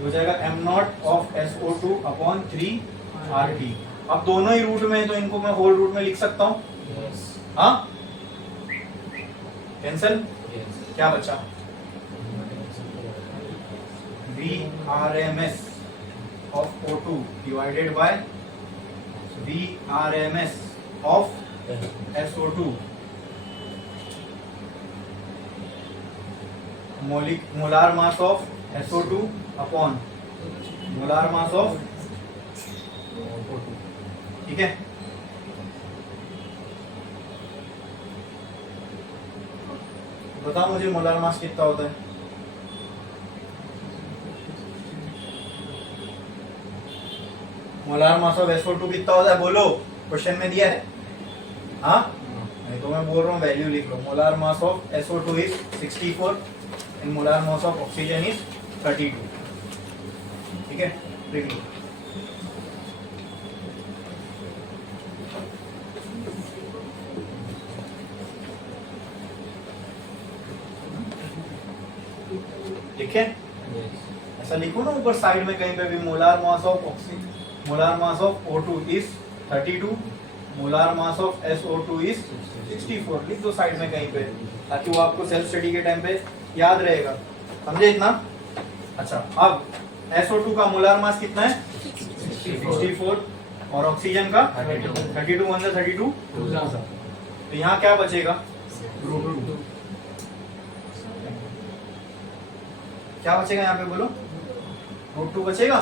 हो जाएगा m0 of SO2 upon 3RT। अब दोनों ही रूट में है तो इनको मैं होल रूट में लिख सकता हूँ, हाँ। कैंसल? क्या बचा? VRMS of O2 divided by VRMS of SO2 molar mass of SO2 upon molar mass of O2, ठीक है। बताओ मुझे मोलार मास कितना होता है? मोलार मास ऑफ SO2 कितना होता है? बोलो, क्वेश्चन में दिया है, हाँ। नहीं तो मैं बोल रहा हूँ वैल्यू लिख लो। Molar mass of SO2 is 64 and molar mass of oxygen is 32, ठीक है। लिख लो। लिखे? ऐसा लिखो ना ऊपर साइड में कहीं पे भी, molar mass of oxygen, molar mass of O2 is 32, molar mass of SO2 is 64। लिख दो साइड में कहीं पे, ताकि वो आपको सेल्फ स्टडी के टाइम पे याद रहेगा। समझे इतना? अच्छा, अब SO2 का मोलार मास कितना है? 64। और ऑक्सीजन का 32 1 32। तो यहाँ क्या बचेगा? क्या बचेगा यहाँ पे बोलो? √2 बचेगा।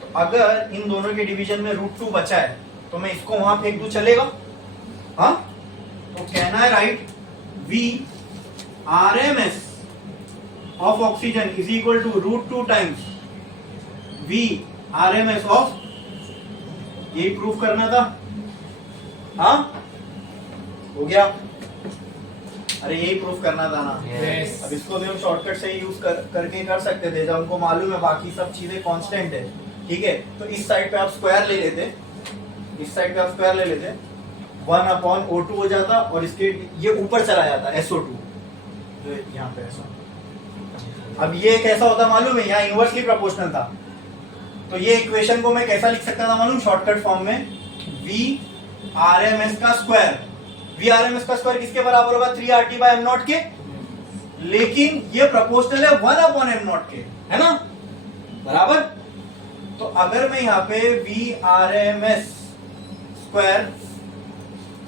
तो अगर इन दोनों के डिवीजन में √2 बचा है तो मैं इसको वहां फेंक दूं, चलेगा? हाँ, तो कहना है right V RMS of oxygen is equal to √2 times V RMS of, यही प्रूफ करना था। हाँ, हो गया? अरे यही प्रूफ करना था ना। Yes. अब इसको भी हम शॉर्टकट से ही यूज करके कर सकते थे, जब हमको मालूम है बाकी सब चीजें कांस्टेंट है। ठीक है, तो इस साइड पे आप स्क्वायर ले लेते, इस साइड पे आप स्क्वायर ले लेते, 1/O2 हो जाता, और इसके ये ऊपर चला जाता SO2 जो यहाँ पे ऐसा। अब ये कैसा होता मालूम है? यहाँ इनवर्सली प्रोपोर्शनल था, तो ये इक्वेशन को मैं कैसा लिख सकता था मालूम? शॉर्टकट फॉर्म में V RMS का स्क्वायर। V RMS का स्क्वायर किसके बराबर होगा? 3RT/m0 के। लेकिन ये प्रोपोर्शनल है 1/m0 के, है ना? बराबर। तो अगर मैं यहाँ पे V RMS स्क्वायर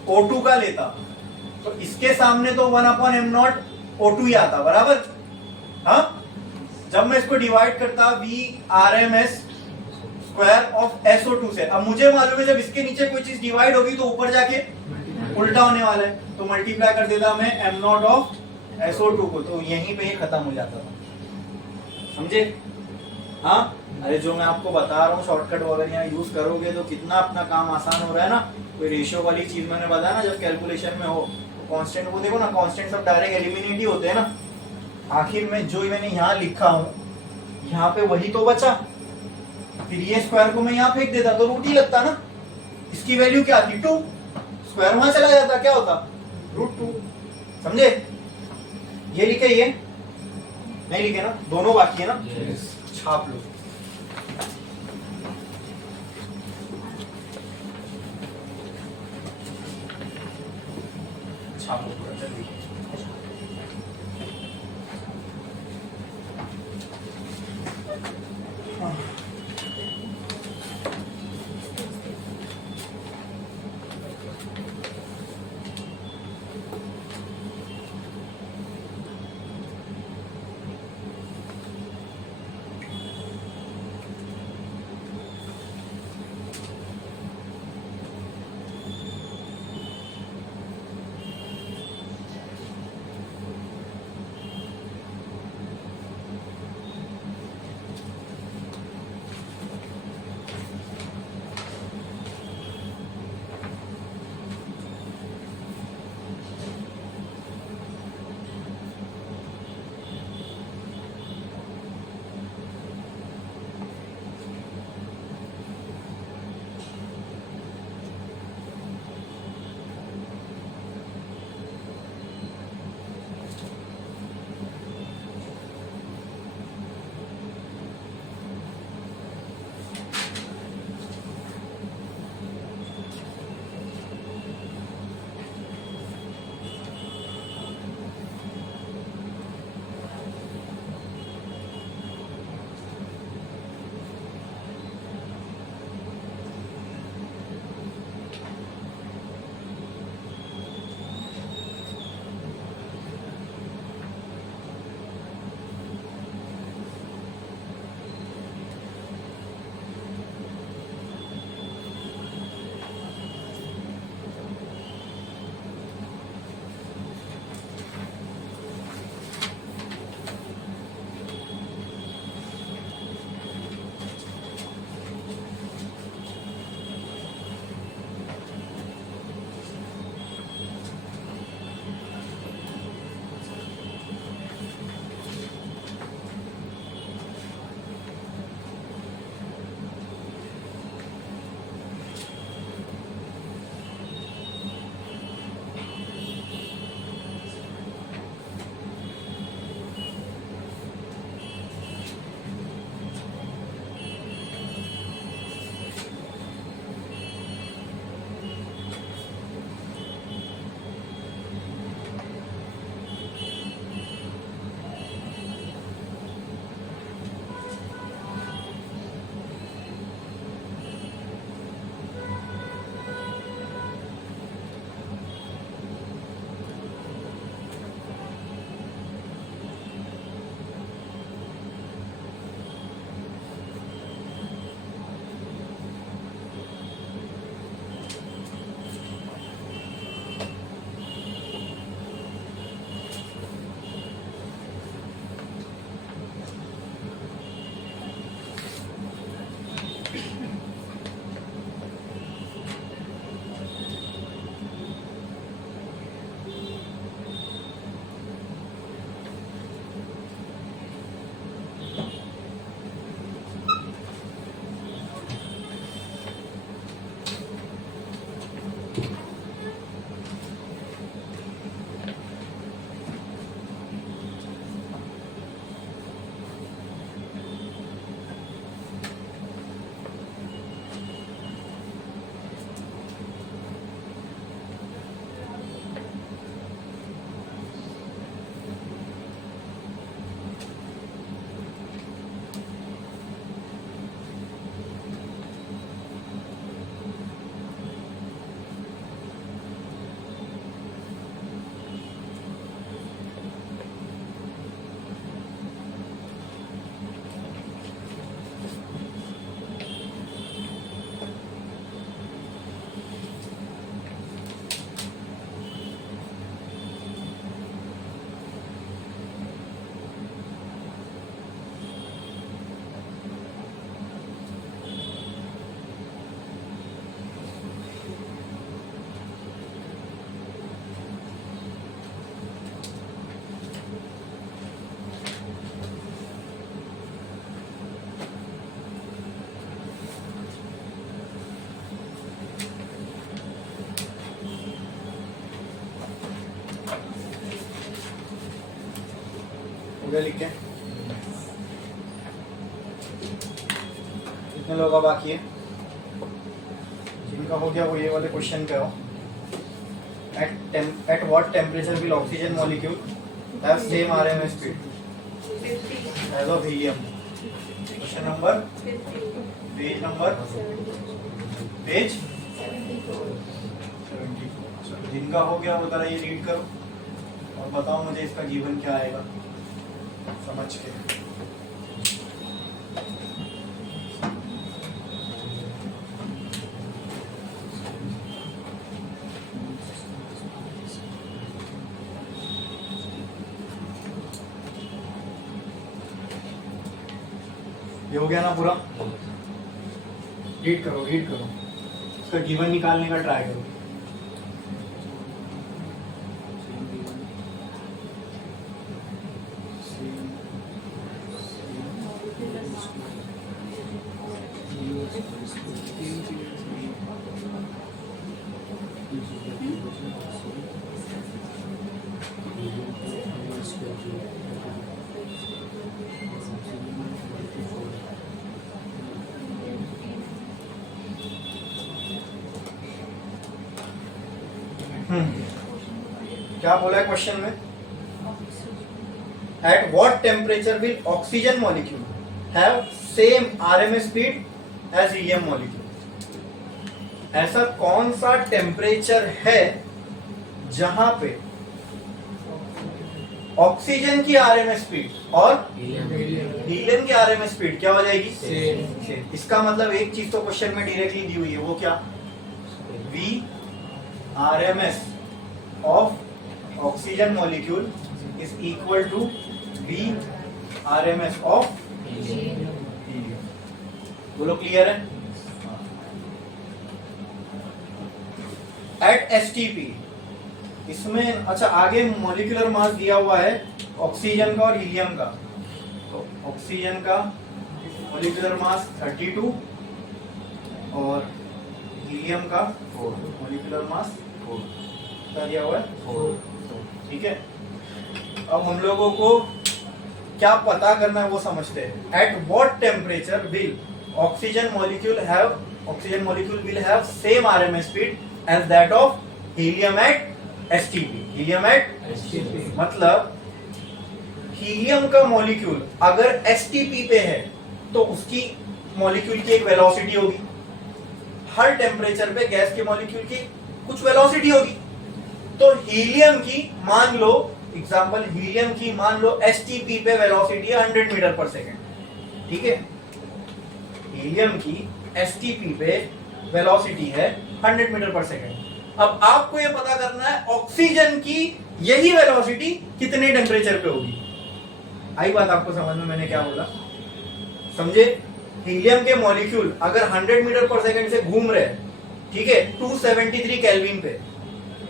O2 का लेता, तो इसके सामने तो 1/m0 O2 ही आता, बराबर? हाँ, जब मैं इसको डिवाइड करता V RMS square of SO2 से, अब मुझे मालूम है जब इसके नीचे कोई चीज डिवाइड होगी तो ऊपर जाके उल्टा होने वाला है, तो मल्टीप्लाई कर देता मैं m0 ऑफ SO2 को, तो यहीं पे ही खत्म हो जाता था। समझे? हाँ, अरे जो मैं आपको बता रहा हूँ शॉर्टकट वगैरह यहाँ यूज करोगे तो कितना अपना काम आसान हो रहा है ना। कोई रेशियो वाली चीज मैंने बताया ना, जब कैलकुलेशन में हो तो कांस्टेंट को देखो ना, कांस्टेंट सब डायरेक्ट एलिमिनेट ही होते हैं ना। आखिर में जो मैंने यहाँ लिखा हूँ, यहाँ पे वही तो बचा, फिर ये स्क्वायर को मैं यहाँ फेंक देता तो रूट ही लगता ना। इसकी वैल्यू क्या थी? 2। स्क्वायर वहां चला जाता, क्या होता? √2। समझे? ये लिखे, ये नहीं लिखे ना, दोनों बाकी है ना। छाप लो। छाप लो पूरा जल्दी। हो गया लिख के? कितने लोगों का बाकी है? जिनका हो गया वो ये वाले क्वेश्चन पे हो. At what temperature will oxygen molecule have same RMS speed 50. as of helium? Question number, 50. page number, page 74. 74. जिनका हो गया वो जरा ये रीड करो और बताओ मुझे इसका गिवन क्या आएगा समझ के. ये हो गया ना पूरा? रीड करो इसका गिवन निकालने का ट्राई करो. क्या बोला है क्वेश्चन में? At what temperature will oxygen molecule have same RMS speed as helium molecule? ऐसा कौन सा टेम्परेचर है जहां पे ऑक्सीजन की आरएमएस स्पीड और हीलियम की आरएमएस स्पीड क्या हो जाएगी? सेम. इसका मतलब एक चीज तो क्वेश्चन में डायरेक्टली दी हुई है, वो क्या? V RMS of oxygen molecule is equal to V RMS of helium. बोलो क्लियर है? एट STP इसमें अच्छा आगे मॉलिक्यूलर मास दिया हुआ है ऑक्सीजन का और हीलियम का. तो ऑक्सीजन का मॉलिक्यूलर मास 32 और हीलियम का मॉलिक्यूलर मास 4 क्या दिया हुआ है? 4. ठीक है. अब हम लोगों को क्या पता करना है वो समझते हैं. At what temperature will oxygen molecule will have same RMS speed as that of helium at STP. Helium at मतलब हीलियम का मॉलिक्यूल अगर एसटीपी पे है तो उसकी मॉलिक्यूल की एक वेलोसिटी होगी. हर टेम्परेचर पे गैस के मॉलिक्यूल की कुछ वेलोसिटी होगी. तो हीलियम की मान लो एग्जाम्पल हीलियम की मान लो एसटीपी पे वेलोसिटी है 100 मीटर पर सेकेंड. ठीक है. हीलियम की एसटीपी पे वेलोसिटी है 100 मीटर पर सेकेंड. अब आपको ये पता करना है ऑक्सीजन की यही वेलोसिटी कितने टेम्परेचर पे होगी. आई बात आपको समझ में? मैंने क्या बोला समझे? हीलियम के मॉलिक्यूल अगर 100 मीटर पर सेकेंड से घूम रहे हैं, ठीक है, 273 केल्विन पे,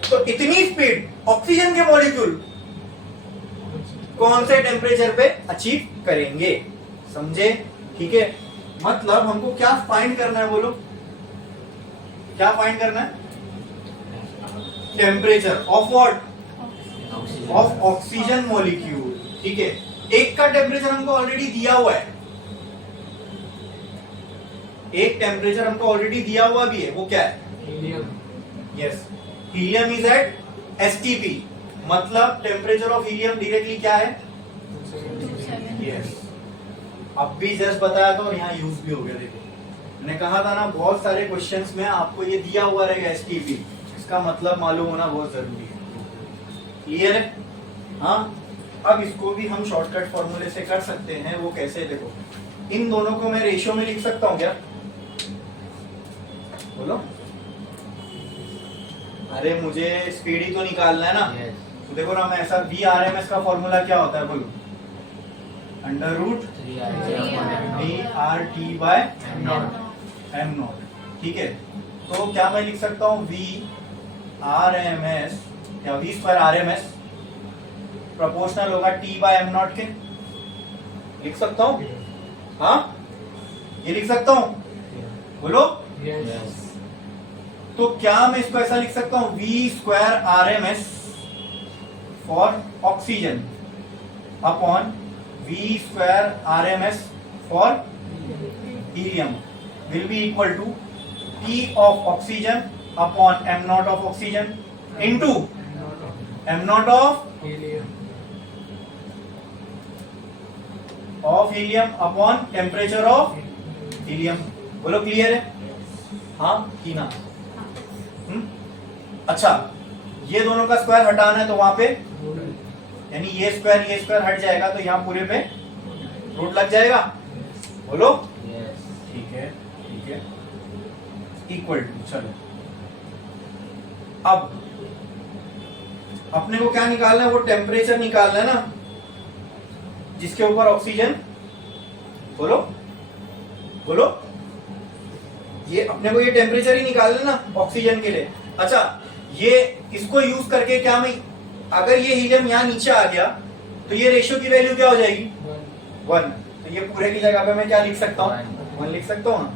तो इतनी स्पीड ऑक्सीजन के मॉलिक्यूल कौन से टेम्परेचर पे अचीव करेंगे? समझे? ठीक है. मतलब हमको क्या फाइंड करना है बोलो? क्या फाइंड करना है? Temperature of what? Of oxygen molecule. ठीक है. एक का टेम्परेचर हमको ऑलरेडी दिया हुआ है. एक टेम्परेचर हमको ऑलरेडी दिया हुआ भी है. वो क्या है? Helium. Yes. Helium is at STP. मतलब टेम्परेचर ऑफ हीलियम डायरेक्टली क्या है? 27. यस. अब भी जस्ट बताया तो और यहाँ यूज भी हो गया. देखो मैंने कहा था ना बहुत सारे क्वेश्चंस में आपको ये दिया हुआ रहेगा एसटीपी. इसका मतलब मालूम होना बहुत जरूरी है. क्लियर है? हाँ. अब इसको भी हम शॉर्टकट फॉर्मूले से कर सकते हैं. वो कैसे? देखो इन दोनों को मैं रेशियो में लिख सकता हूँ क्या? बोलो. अरे मुझे स्पीड ही तो निकालना है ना. तो देखो ना मैं ऐसा वी आरएमएस का फॉर्मूला क्या होता है बोलो? Under root V R T by M not. ठीक है. तो क्या मैं लिख सकता हूँ वी आर एम एस या V square R M S proportional होगा टी बाय एम नॉट के. लिख सकता हूँ? हाँ ये लिख सकता हूँ. बोलो. Yes. तो क्या मैं इसको ऐसा लिख सकता हूँ V square R M S for oxygen upon V square RMS for helium will be equal to T of oxygen upon m naught of oxygen into m naught of helium upon temperature of helium. बोलो clear है? हाँ कि ना? अच्छा, ये दोनों का square हटाना है तो वहां पे यानी ये स्क्वायर हट जाएगा तो यहाँ पूरे पे रूट लग जाएगा. बोलो ठीक है इक्वल टू. चलो अब अपने को क्या निकालना है? वो टेम्परेचर निकालना है ना जिसके ऊपर ऑक्सीजन. बोलो ये अपने को ये टेम्परेचर ही निकालना है ना ऑक्सीजन के लिए. अच्छा, ये इसको यूज करके क्या मैं अगर ये हीलियम यहाँ नीचे आ गया तो ये रेशियो की वैल्यू क्या हो जाएगी? 1. तो ये पूरे की जगह पे मैं क्या लिख सकता हूँ? 1 लिख सकता हूँ ना.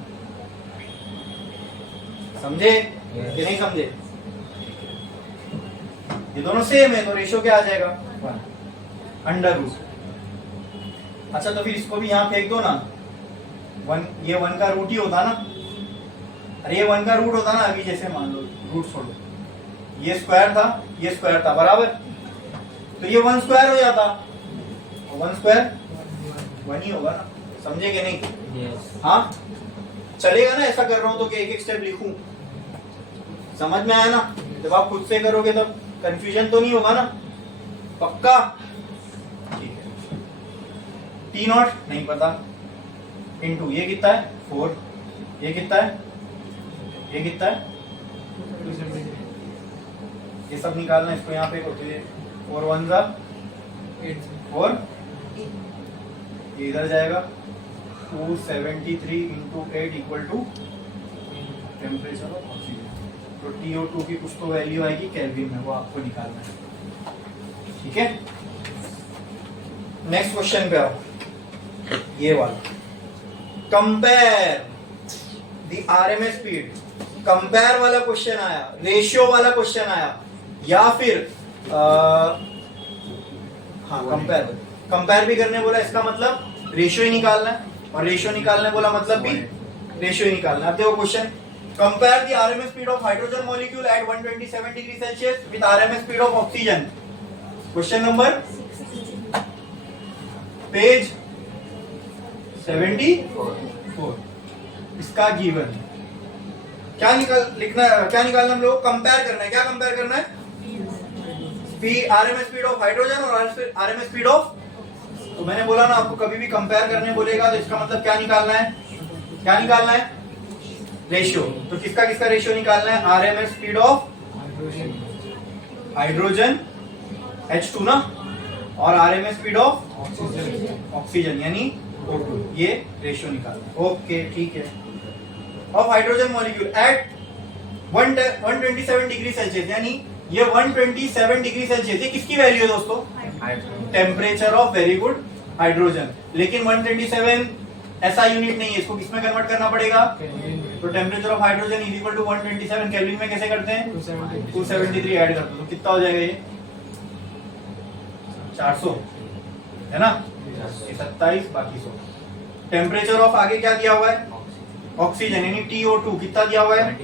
समझे कि नहीं समझे? ये दोनों सेम है तो रेशियो क्या आ जाएगा? 1 अंडर रूट. अच्छा, तो फिर इसको भी यहाँ फेंक दो ना. 1 ये 1 का रूट ही होता ना. अरे ये 1 का रूट होता ना. अभी जैसे मान लो रूट छोड़ो, ये स्क्वायर था बराबर, तो ये 1 स्क्वायर हो जाता. 1 स्क्वायर 1 ही होगा ना. समझे कि नहीं? हाँ चलेगा ना ऐसा कर रहा हूं तो कि एक स्टेप लिखूं? समझ में आया ना? जब आप खुद से करोगे तब कंफ्यूजन तो नहीं होगा ना? पक्का? ठीक है. टी नॉट नहीं पता इनटू ये कितना है? 4. ये कितना है? ये सब निकालना. इसको यहाँ पे 4 1 जा 4. ये इधर जाएगा 273 into 8 equal to temperature of oxygen. तो TO2 की कुछ तो वैल्यू आएगी केल्विन में, वो आपको निकालना है. ठीक है, नेक्स्ट क्वेश्चन पे आओ. ये वाला compare the RMS speed. Compare वाला क्वेश्चन आया, रेशियो वाला क्वेश्चन आया, या फिर हाँ कंपेयर भी करने बोला. इसका मतलब रेशियो ही निकालना है, और रेशियो निकालने बोला मतलब भी रेशियो ही निकालना है. अब देखो question, compare the RMS speed of hydrogen molecule eight 127 degree Celsius with RMS speed of oxygen. Question number page 74. इसका गिवन क्या निकालना हम लोग? कंपेयर करना है. क्या कंपेयर करना है? RMS स्पीड ऑफ हाइड्रोजन और RMS स्पीड ऑफ. तो मैंने बोला ना आपको, कभी भी कंपेयर करने बोलेगा तो इसका मतलब क्या निकालना है? रेशियो. तो किसका रेशियो निकालना है? RMS speed of hydrogen H2 ना, और RMS स्पीड ऑफ ऑक्सीजन यानी O2. ये रेशियो निकालना. ओके ठीक है. Of hydrogen molecule eight 127 degree Celsius, यानी ये 127 डिग्री सेल्सियस. ये किसकी वैल्यू है दोस्तों? Temperature of very good hydrogen. लेकिन 127 ऐसा यूनिट नहीं है, इसको किसमें कन्वर्ट करना पड़ेगा? तो temperature of hydrogen is equal to 127 kelvin में कैसे करते हैं? 273 ऐड करते हैं तो कितना हो जाएगा? ये 400 है ना. 27 बाकी 100. टेम्परेचर ऑफ आगे क्या दिया हुआ है? ऑक्सीजन यानी TO2 कितना दिया हुआ है?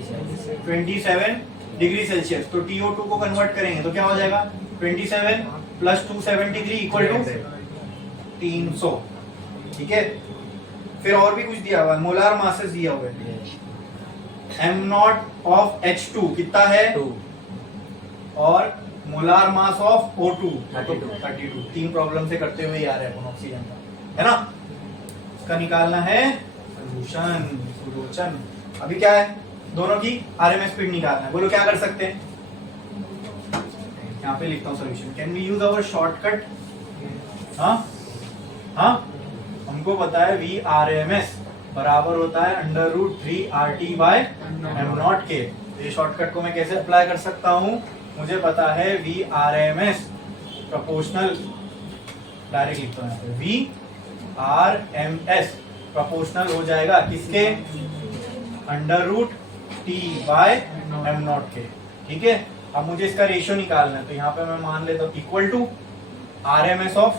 27 डिग्री सेल्सियस. तो TO2 को कन्वर्ट करेंगे तो क्या हो जाएगा? 27 प्लस 273 इक्वल टू 300. ठीक है. फिर और भी कुछ दिया हुआ है, मोलार मासेस दिया हुआ है. m नॉट ऑफ H2 कितना है? 2. और molar mass of O2 32. 3 problem से करते हुए आ रहे हैं ऑक्सीजन का, है ना. इसका निकालना है सोल्यूशन. अभी क्या है? दोनों की RMS स्पीड निकालना है. बोलो क्या कर सकते हैं? यहाँ पे लिखता हूँ solution. Can we use our shortcut? हाँ हमको पता है VRMS बराबर होता है √3RT बाय m नॉट के. ये शॉर्टकट को मैं कैसे अप्लाई कर सकता हूँ? मुझे पता है VRMS प्रोपोर्शनल, डायरेक्ट लिखता हूँ VRMS प्रोपोर्शनल हो जाएगा किसके? √T बाय m नॉट के. ठीक है. अब मुझे इसका रेशियो निकालना है तो यहाँ पे मैं मान लेता हूँ equal to RMS of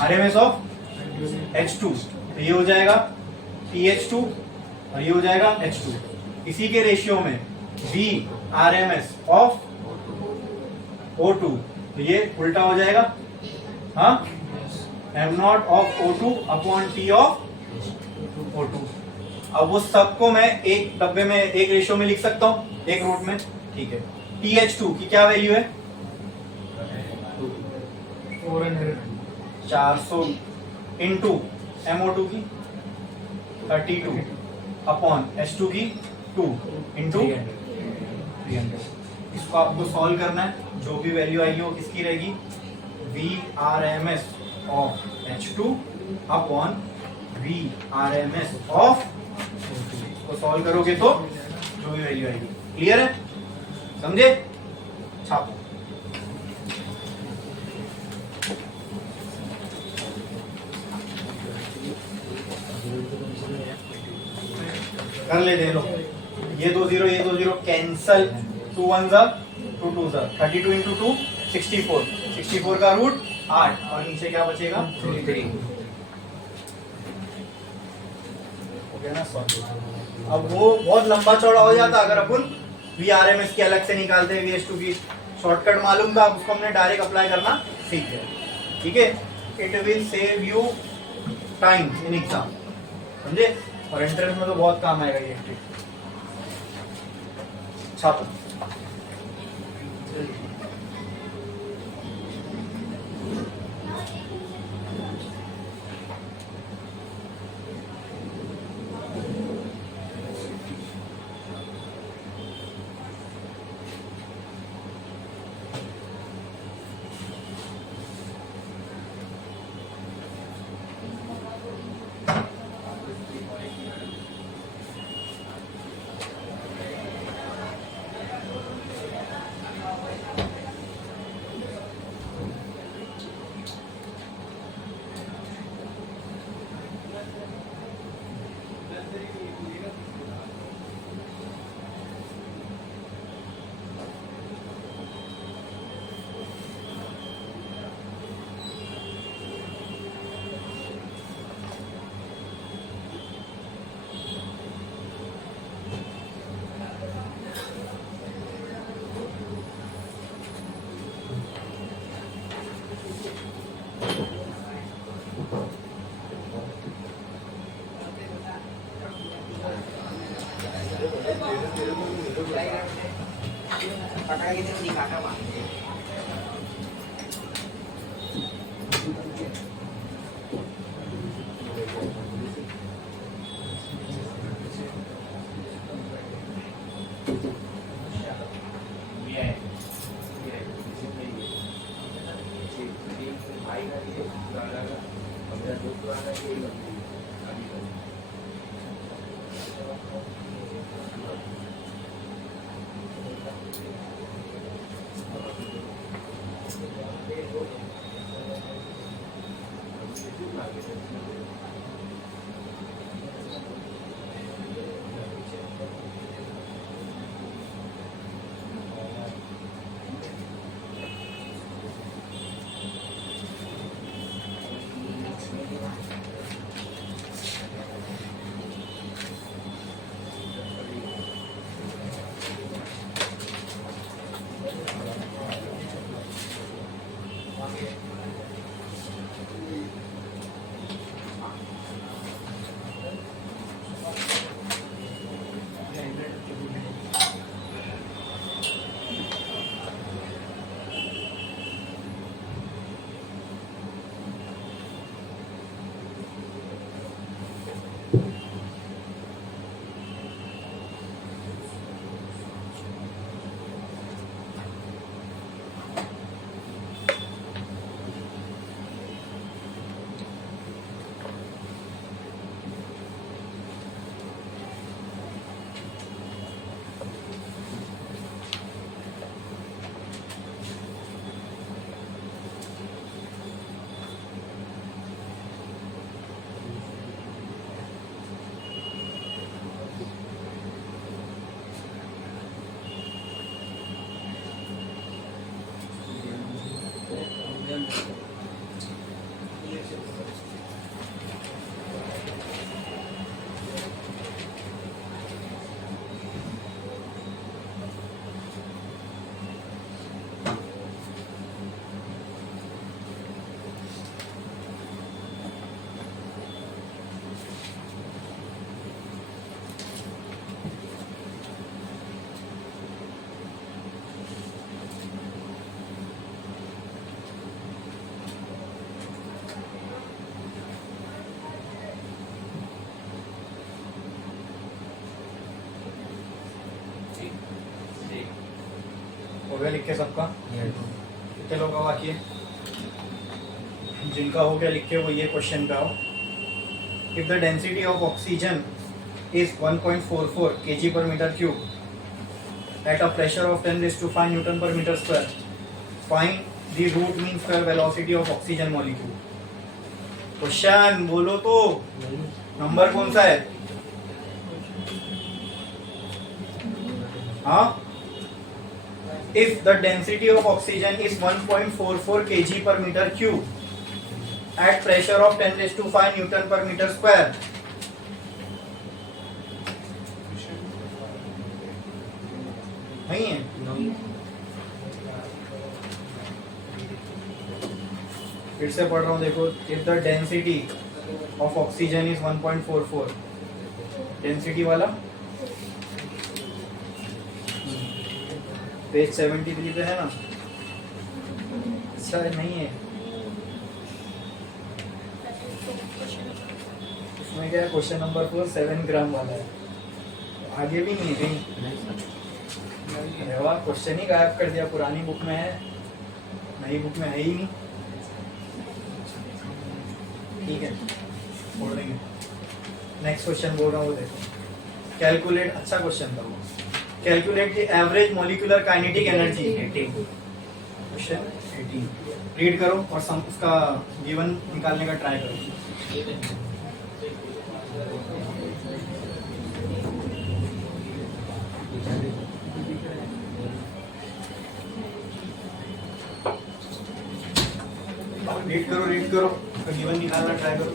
RMS of H2, तो ये हो जाएगा PH2 और ये हो जाएगा H2। इसी के रेशियो में V RMS ऑफ O2, तो ये उल्टा हो जाएगा, हाँ, M not of O2 upon T of O2। अब वो सबको मैं एक डब्बे में एक रेशियो में लिख सकता हूं, एक रूट में, ठीक है। PH2 की क्या वैल्यू है? 400 इंटू MO2 की 32 अपॉन H2 की 2 इंटू 300। इसको आपको सॉल्व करना है, जो भी वैल्यू आएगी वो किसकी रहेगी? VRMS of H2 upon VRMS of O2। इसको सॉल्व करोगे तो जो भी वैल्यू आएगी। क्लियर है? समझे? छापो। कर ले, दे लो। ये 2 0 ये 2 0 कैंसल, 2 1 जा 2 2 जा, 32 इंटू 2 64, 64 का रूट 8 और नीचे क्या बचेगा? 3। हो गया ना सॉल्व। अब वो बहुत लंबा चौड़ा हो जाता अगर अपन VRMS की अलग से निकालते हैं, VH2 की। शॉर्टकट मालूम था, अब उसको हमने डायरेक्ट अप्लाई करना सीख गए, ठीक है। It will save you time in exam, समझे? और एंट्रेंस में तो बहुत काम आएगा ये ट्रिक। छापो। लिख के सबका? कितने लोग का बाकी है? जिनका हो गया लिख के वो ये क्वेश्चन पे आओ. If the density of oxygen is 1.44 kg per meter cube at a pressure of 10 raised to 5 Newton per meter square, find the root mean square velocity of oxygen molecule. Question बोलो तो, number कौन सा है? हाँ, if the density of oxygen is 1.44 kg per meter cube at pressure of 10 raised to 5 Newton per meter square, नहीं है? फिर से पढ़ रहा हूँ देखो. If the density of oxygen is 1.44, density वाला पेज 73 पे है ना? अच्छा नहीं है, उसमें क्या है? क्वेश्चन नंबर 4 7 ग्राम वाला है. आगे भी नहीं है कहीं. अरे वाह, क्वेश्चन ही गायब कर दिया. पुरानी बुक में है, नई बुक में है ही नहीं. ठीक है, छोड़ देंगे. नेक्स्ट क्वेश्चन बोल रहा हूँ, देखो. कैलकुलेट, अच्छा क्वेश्चन था वो. Calculate the average molecular kinetic energy. Question 18 read करो और उसका गिवन निकालने का ट्राई करो. रीड करो उसका गिवन निकालना ट्राई करो.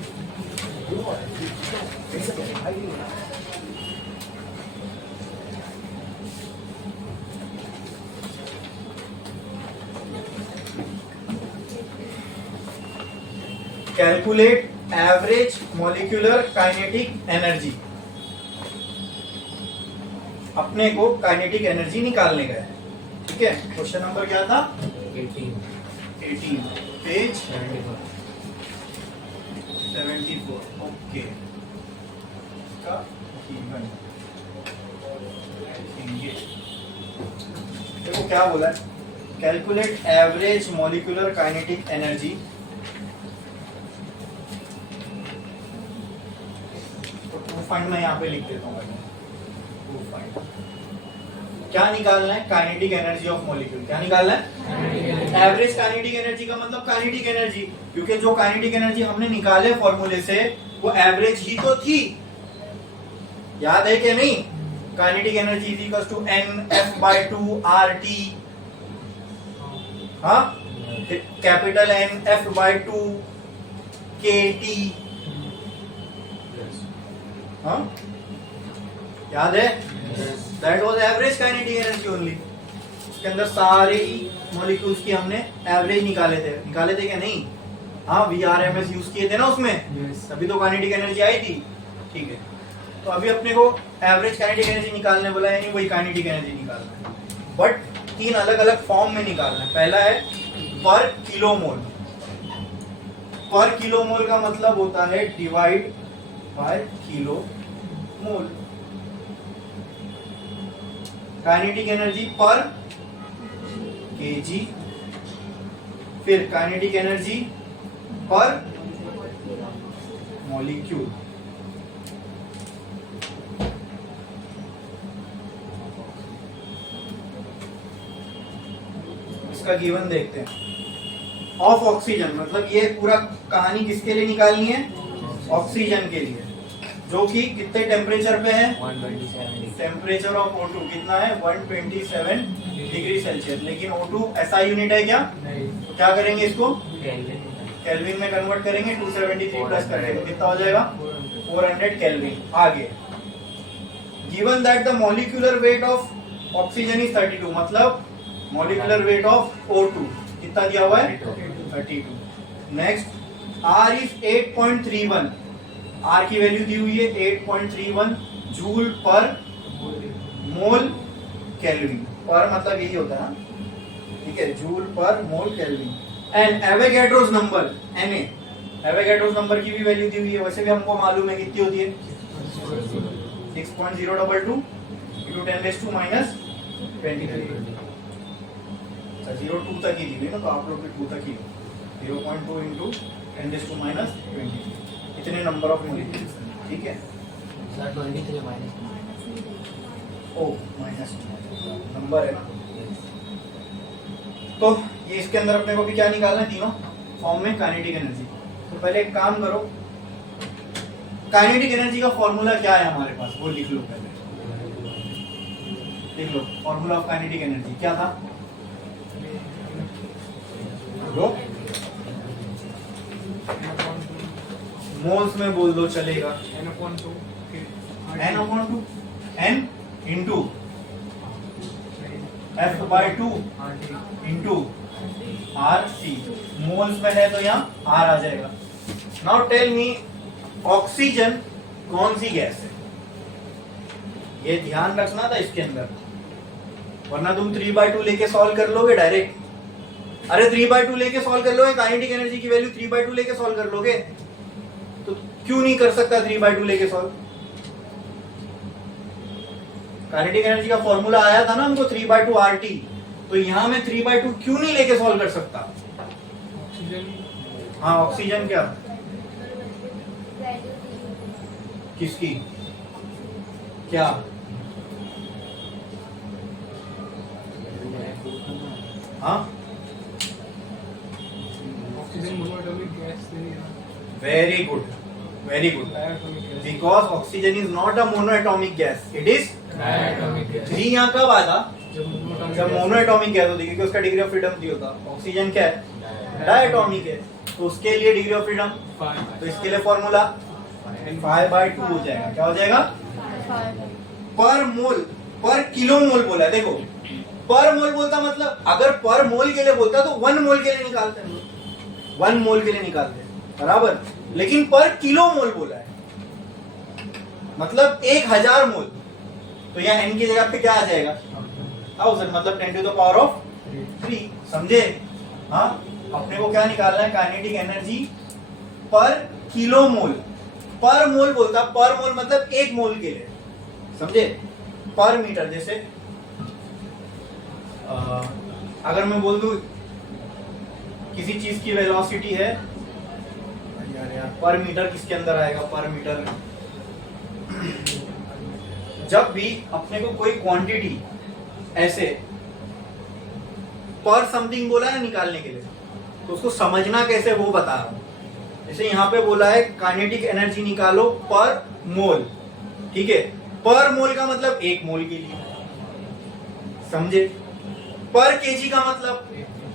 Calculate average molecular kinetic energy. अपने को काइनेटिक एनर्जी निकालने का है. ठीक है, क्वेश्चन नंबर क्या था? 18 पेज 74. ओके, देखो क्या बोला है. Calculate average molecular kinetic energy. Find मैं यहाँ पे लिख देता हूँ. क्या निकालना है? Kinetic energy of molecule. क्या निकालना है? एवरेज काइनेटिक एनर्जी का मतलब काइनेटिक एनर्जी, क्योंकि जो काइनेटिक एनर्जी हमने निकाले फॉर्मूले से वो एवरेज ही तो थी. याद है कि नहीं? Kinetic energy is equal to NF/2 RT. हाँ, कैपिटल NF/2 KT. हाँ, याद है? That was average kinetic energy only. उसके अंदर सारे ही मॉलिक्यूल्स की हमने एवरेज निकाले थे क्या नहीं? हाँ, VRMS यूज किए थे ना उसमें, तभी तो काइनेटिक एनर्जी आई थी. ठीक है, तो अभी अपने को एवरेज काइनेटिक एनर्जी निकालने बोला है, नहीं वही काइनेटिक एनर्जी निकालना है, बट 3 अलग अलग फॉर्म में निकालना है. पहला है पर किलोमोल. पर किलोमोल का मतलब होता है divide by kilo mole. Kinetic energy पर केजी, फिर काइनेटिक एनर्जी पर मॉलिक्यूल. इसका गिवन देखते हैं. ऑफ ऑक्सीजन मतलब ये पूरा कहानी किसके लिए निकालनी है? ऑक्सीजन के लिए, जो कि कितने टेम्परेचर पे है? 127. टेम्परेचर ऑफ O2 कितना है? 127 डिग्री सेल्सियस. लेकिन O2 ऐसा यूनिट है क्या? तो क्या करेंगे इसको? केल्विन में कन्वर्ट करेंगे. 273 प्लस करेंगे, कितना हो जाएगा? 400 केल्विन. आगे given that the molecular weight of oxygen is 32, मतलब मॉलिक्यूलर वेट ऑफ O2 कितना दिया हुआ है? 32. Next R is 8.31. R की वैल्यू दी हुई है 8.31 जूल पर मोल केल्विन. पर मतलब यही होता है, ठीक है, जूल पर मोल kelvin. And Avogadro's number Na, Avogadro's number की भी वैल्यू दी हुई है. वैसे भी हमको मालूम है कितनी होती है? 6.022 × 10⁻⁻23. 0.2 तक ही दी हुई ना, तो आप लोग भी 2 तक ही 0.2 इंटू 10⁻20 इतने नंबर ऑफ मॉलिक्यूल्स, ठीक है। Sir 23 minus O minus number है ना, तो ये इसके अंदर अपने को भी क्या निकालना है, तीनों फॉर्म में काइनेटिक एनर्जी। तो पहले एक काम करो, काइनेटिक एनर्जी का फॉर्मूला क्या है हमारे पास, वो लिख लो पहले, लिख लो फॉर्मूला ऑफ काइनेटिक एनर्जी क्या था, लो मोल्स में बोल दो चलेगा, n/2 n/2 n into F/2 into RC, moles में है तो यहाँ R आ जाएगा। नाउ टेल मी ऑक्सीजन कौन सी गैस है, ये ध्यान रखना था इसके अंदर, वरना तुम 3/2 लेके सॉल्व कर लोगे डायरेक्ट। अरे 3/2 लेके सॉल्व कर लोगे, काइनेटिक एनर्जी की वैल्यू 3/2 लेके सॉल्व कर लोगे, तो क्यों नहीं कर सकता 3/2 लेके सॉल्व। काइनेटिक एनर्जी का फॉर्मूला आया था ना हमको 3/2 RT, तो यहां में 3/2 क्यों नहीं लेके सॉल्व कर सकता। ऑक्सीजन, हाँ ऑक्सीजन क्या किसकी क्या, हाँ ऑक्सीजन मोनोएटॉमिक गैस नहीं है, very good very good, diatomic gas, because oxygen is not a monoatomic gas, it is diatomic gas. 3 यहाँ कब आया, जब जब मोनोएटॉमिक गैस होती है, क्योंकि उसका डिग्री ऑफ फ्रीडम 3 होता। ऑक्सीजन क्या है, डायटॉमिक है, तो उसके लिए डिग्री ऑफ फ्रीडम, तो इसके लिए फॉर्मूला 5/2 हो जाएगा। क्या हो जाएगा, पर मोल, पर किलो मोल बोला है, देखो पर मोल बोलता मतलब अगर पर मोल के लिए बोलता तो 1 मोल के लिए निकालते हैं, 1 मोल के लिए निकालते हैं बराबर, लेकिन पर किलो मोल बोला है मतलब 1000 मोल, तो यहाँ n की जगह पे क्या आ जाएगा 1000, मतलब 10⁻³ समझे। हाँ अपने को क्या निकालना है, काइनेटिक एनर्जी पर किलो मोल, पर मोल बोलता, पर मोल मतलब 1 मोल के लिए, समझे। पर मीटर, जैसे अगर मैं बोल दूं किसी चीज की वेलोसिटी है, यार पर मीटर किसके अंदर आएगा, पर मीटर जब भी अपने को कोई क्वांटिटी ऐसे पर समथिंग बोला है निकालने के लिए, तो उसको समझना कैसे वो बता रहा हूं। जैसे यहाँ पे बोला है काइनेटिक एनर्जी निकालो पर मोल, ठीक है, पर मोल का मतलब 1 मोल के लिए, समझे। पर केजी का मतलब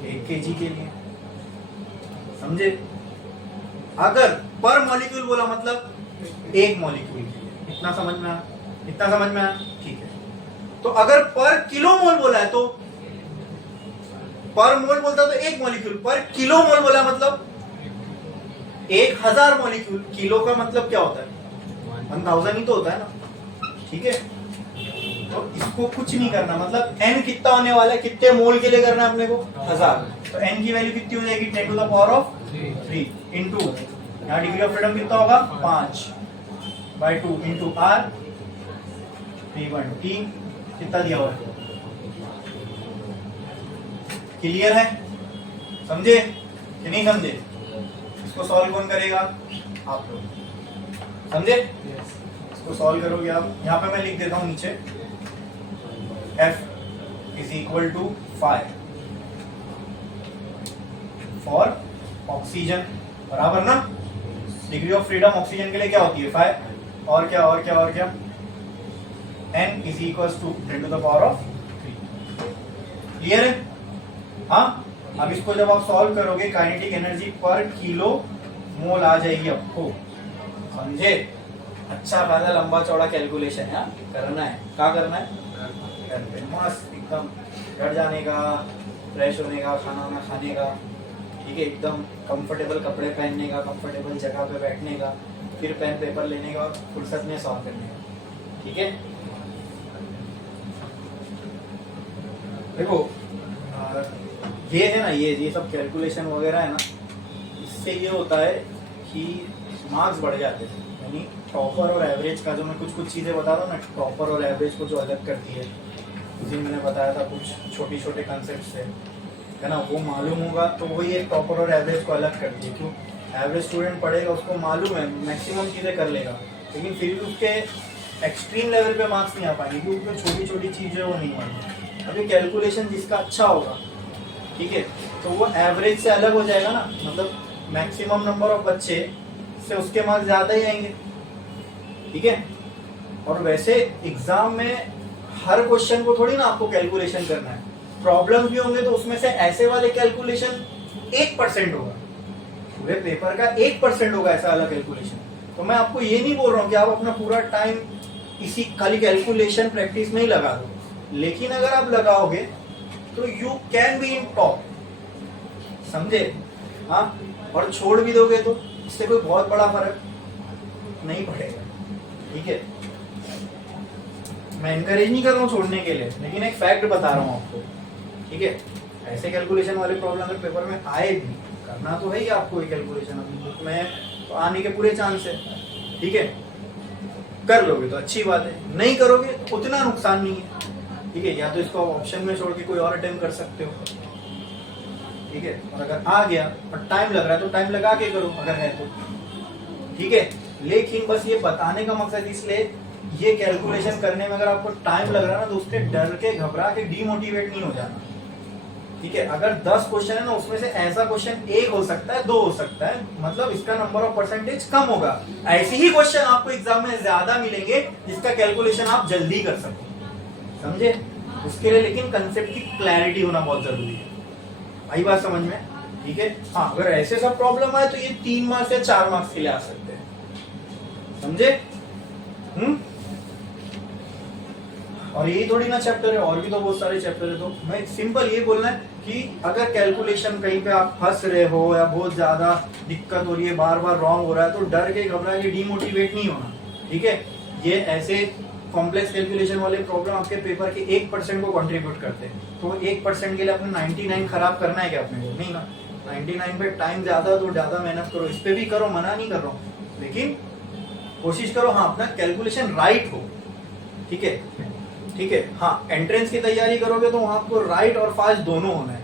1 केजी के लिए, समझे। अगर पर मॉलिक्यूल बोला मतलब 1 मॉलिक्यूल के लिए, इतना समझ में आया, इतना समझ में आया, ठीक है। तो अगर पर किलो मोल बोला है तो पर मोल बोलता तो 1 मॉलिक्यूल, पर किलो मोल बोला मतलब 1000 मॉलिक्यूल। किलो का मतलब क्या होता है 1000 ही तो होता है ना, ठीक है। तो इसको कुछ नहीं करना, मतलब n कितना होने वाला है, कितने मोल के लिए करना है अपने को 1000, तो n की वैल्यू कितनी हो जाएगी 10⁻³ इंटू यहाँ डिग्री ऑफ फ्रीडम कितना होगा 5/2 इंटू r 3/2 कितना दिया हुआ है, क्लियर है, समझे कि नहीं समझे। इसको सॉल्व कौन करेगा, आप लोग, समझे। इसको सॉल्व करोगे आप, यहाँ पे मैं लिख देता हूँ नीचे F = 5 फॉर ऑक्सीजन, बराबर ना। डिग्री ऑफ फ्रीडम ऑक्सीजन के लिए क्या होती है 5, और क्या और क्या और क्या, n = 10⁻³। क्लियर है। हाँ अब इसको जब आप सॉल्व करोगे काइनेटिक एनर्जी पर किलो मोल आ जाएगी आपको, समझे। अच्छा खासा लंबा चौड़ा कैलकुलेशन है, करना है, क्या करना है, मस्त एकदम घर जाने का, फ्रेश होने का, खाना वाना खाने का, ठीक है, एकदम कंफर्टेबल कपड़े पहनने का, कंफर्टेबल जगह पे बैठने का, फिर पेन पेपर लेने का, फुर्सत में सॉल्व करने का, ठीक है। देखो ये है ना, ये सब कैलकुलेशन वगैरह है ना, इससे ये होता है कि मार्क्स बढ़ जाते हैं। यानी टॉपर और एवरेज का, जो मैं कुछ चीज़ें बता रहा हूँ ना, टॉपर और एवरेज को जो अलग करती है, उस दिन मैंने बताया था कुछ छोटे कंसेप्ट से, है ना, वो मालूम होगा तो वही एक टॉपर और एवरेज को अलग करती है। क्यों? एवरेज स्टूडेंट पढ़ेगा, उसको मालूम है, मैक्सिमम चीज़ें कर लेगा, लेकिन फिर भी उसके एक्सट्रीम लेवल पे मार्क्स नहीं आ पाएंगे क्योंकि उसको छोटी छोटी चीज़ें वो नहीं मालूम। अभी कैलकुलेशन जिसका अच्छा होगा, ठीक है, तो वो एवरेज से अलग हो जाएगा ना, मतलब मैक्सिमम नंबर ऑफ बच्चे से उसके मार्क्स ज़्यादा ही आएंगे, ठीक है। और वैसे एग्जाम में हर क्वेश्चन को थोड़ी ना आपको कैलकुलेशन करना है, प्रॉब्लम भी होंगे तो उसमें से ऐसे वाले कैलकुलेशन 1% होगा, पूरे पेपर का 1% होगा ऐसा वाला कैलकुलेशन। तो मैं आपको ये नहीं बोल रहा हूँ कि आप अपना पूरा टाइम इसी खाली कैलकुलेशन प्रैक्टिस में ही लगा दो, लेकिन अगर आप लगाओगे तो you can be in top, समझे? हाँ, और छोड़ भी दोगे तो इससे कोई बहुत बड़ा फर्क नहीं पड़ेगा, ठीक है। मैं एनकरेज नहीं कर रहा हूँ छोड़ने के लिए, लेकिन एक फैक्ट बता रहा हूँ आपको, ठीक है। ऐसे कैलकुलेशन वाले प्रॉब्लम अगर पेपर में आए भी, करना तो है ही आपको ये कैलकुलेशन, अपनी बुक में तो आने के पूरे चांस है, ठीक है। कर लोगे तो अच्छी बात है, नहीं करोगे तो उतना नुकसान नहीं है, ठीक है। या तो इसको ऑप्शन में छोड़ के कोई और अटेम्प्ट कर सकते हो, ठीक है। और अगर आ गया और टाइम लग रहा है तो टाइम लगा के करो अगर है तो, ठीक है। लेकिन बस ये बताने का मकसद इसलिए, ये कैलकुलेशन करने में अगर आपको टाइम लग रहा है ना तो उसके डर के घबरा के डीमोटिवेट नहीं हो जाना, ठीक है। अगर 10 क्वेश्चन है ना, उसमें से ऐसा क्वेश्चन 1 हो सकता है, 2 हो सकता है, मतलब इसका नंबर ऑफ परसेंटेज कम होगा। ऐसे ही क्वेश्चन आपको एग्जाम में ज्यादा मिलेंगे जिसका कैलकुलेशन आप जल्दी कर सको, समझे? उसके लिए लेकिन कंसेप्ट की क्लैरिटी होना बहुत जरूरी है, आई बात समझ में? ठीक है। हाँ, अगर ऐसे सब प्रॉब्लम आए तो ये 3 मार्क्स या 4 मार्क्स के लिए आ सकते हैं, समझे? और यही थोड़ी ना चैप्टर है, और भी तो बहुत सारे चैप्टर है। तो मैं सिंपल ये बोलना है कि अगर कैलकुलेशन कहीं पे आप फंस रहे हो या बहुत ज्यादा दिक्कत हो रही है, बार बार रॉन्ग हो रहा है, तो डर के घबरा के डीमोटिवेट नहीं होना, ठीक है। ये ऐसे कॉम्प्लेक्स कैलकुलेशन वाले प्रॉब्लम आपके पेपर के 1% को कंट्रीब्यूट करते हैं, तो 1% के लिए अपने 99 खराब करना है क्या अपने को? नहीं ना। 99 पे टाइम ज्यादा तो ज्यादा मेहनत करो, इस पे भी करो, मना नहीं कर रहा हूँ, लेकिन कोशिश करो हाँ अपना कैलकुलेशन राइट हो, ठीक है, ठीक है। हाँ, एंट्रेंस की तैयारी करोगे तो वहां आपको राइट और फास्ट दोनों होना है।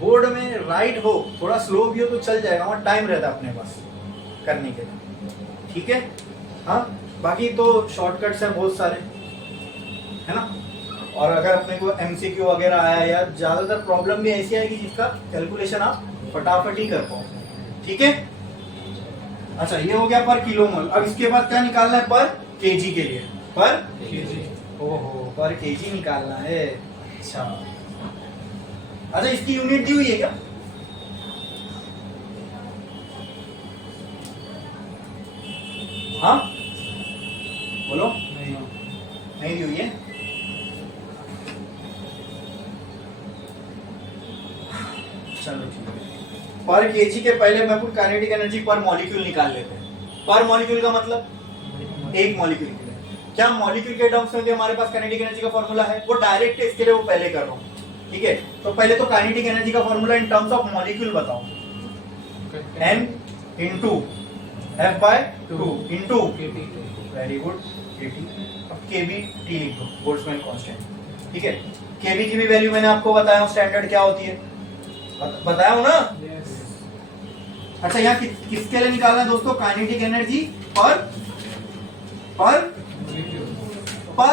बोर्ड में राइट हो, थोड़ा स्लो भी हो तो चल जाएगा, वहां टाइम रहता है अपने पास करने के लिए, ठीक है। हाँ, बाकी तो शॉर्टकट्स हैं बहुत सारे, है ना। और अगर अपने को एमसीक्यू वगैरह आया या ज्यादातर प्रॉब्लम भी ऐसी आएगी जिसका कैलकुलेशन आप फटाफट ही कर पाओ, ठीक है। अच्छा, ये हो गया पर किलोमोल। अब इसके बाद क्या निकालना है? पर केजी के लिए, पर केजी, ओहो, पर केजी निकालना है। अच्छा, अच्छा, इसकी यूनिट दी हुई है क्या? हाँ, बोलो। नहीं दी हुई है। चलो ठीक है। पर केजी के पहले मैं कुछ काइनेटिक एनर्जी पर मॉलिक्यूल निकाल लेते हैं। पर मॉलिक्यूल का मतलब एक मॉलिक्यूल के लिए। क्या मॉलिक्यूल के टर्म्स में भी हमारे पास काइनेटिक एनर्जी का फॉर्मूला है? वो डायरेक्ट है, इसके लिए वो पहले कर रहा हूँ, ठीक है। तो पहले तो काइनेटिक एनर्जी का formula in terms of molecule बताओ। n into F/2 into, very good, kT। अब kB T लिख दो, बोल्ट्जमैन कांस्टेंट, ठीक है। kB की भी वैल्यू मैंने आपको बताया हूँ स्टैंडर्ड क्या होती है, बताया हूँ ना। अच्छा, यहाँ किसके लिए निकालना है दोस्तों? काइनेटिक एनर्जी पर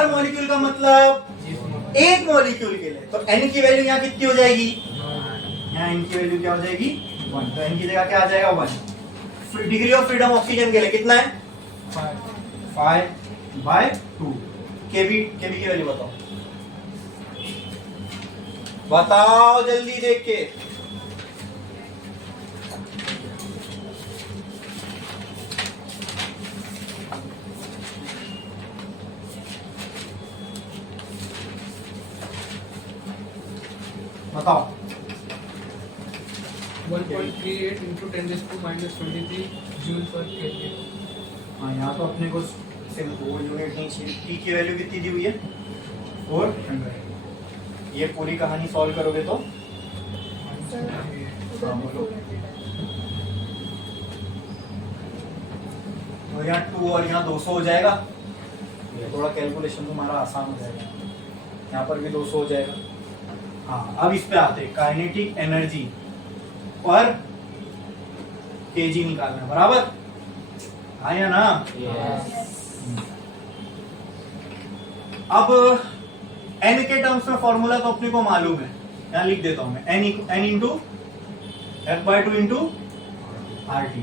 मॉलिक्यूल का मतलब एक मॉलिक्यूल के लिए। तो n की वैल्यू यहाँ कितनी हो जाएगी? यहाँ n की वैल्यू क्या हो जाएगी? 1। तो n की जगह क्या आ जाएगा? 1। डिग्री ऑफ फ्रीडम ऑक्सीजन के लिए कितना है? 5/2। kB की वैल्यू बताओ, बताओ जल्दी देख के। बताओ। 1.38 into 10⁻⁻23 जूल पर केजी। हाँ, यहाँ तो अपने को सिर्फ वो यूनिट नहीं चाहिए। टी की वैल्यू कितनी दी हुई है? 400। ये पूरी कहानी सॉल्व करोगे तो यहाँ 2 और यहाँ 200 हो जाएगा। थोड़ा कैलकुलेशन तुम्हारा आसान हो जाएगा। यहाँ पर भी 200 हो जाएगा। हाँ, अब इस पे आते हैं, काइनेटिक एनर्जी पर केजी निकालना है, बराबर आया ना। अब एन के टर्म्स में फॉर्मूला तो अपने को मालूम है, यहां लिख देता हूं मैं, N into F/2 into RT।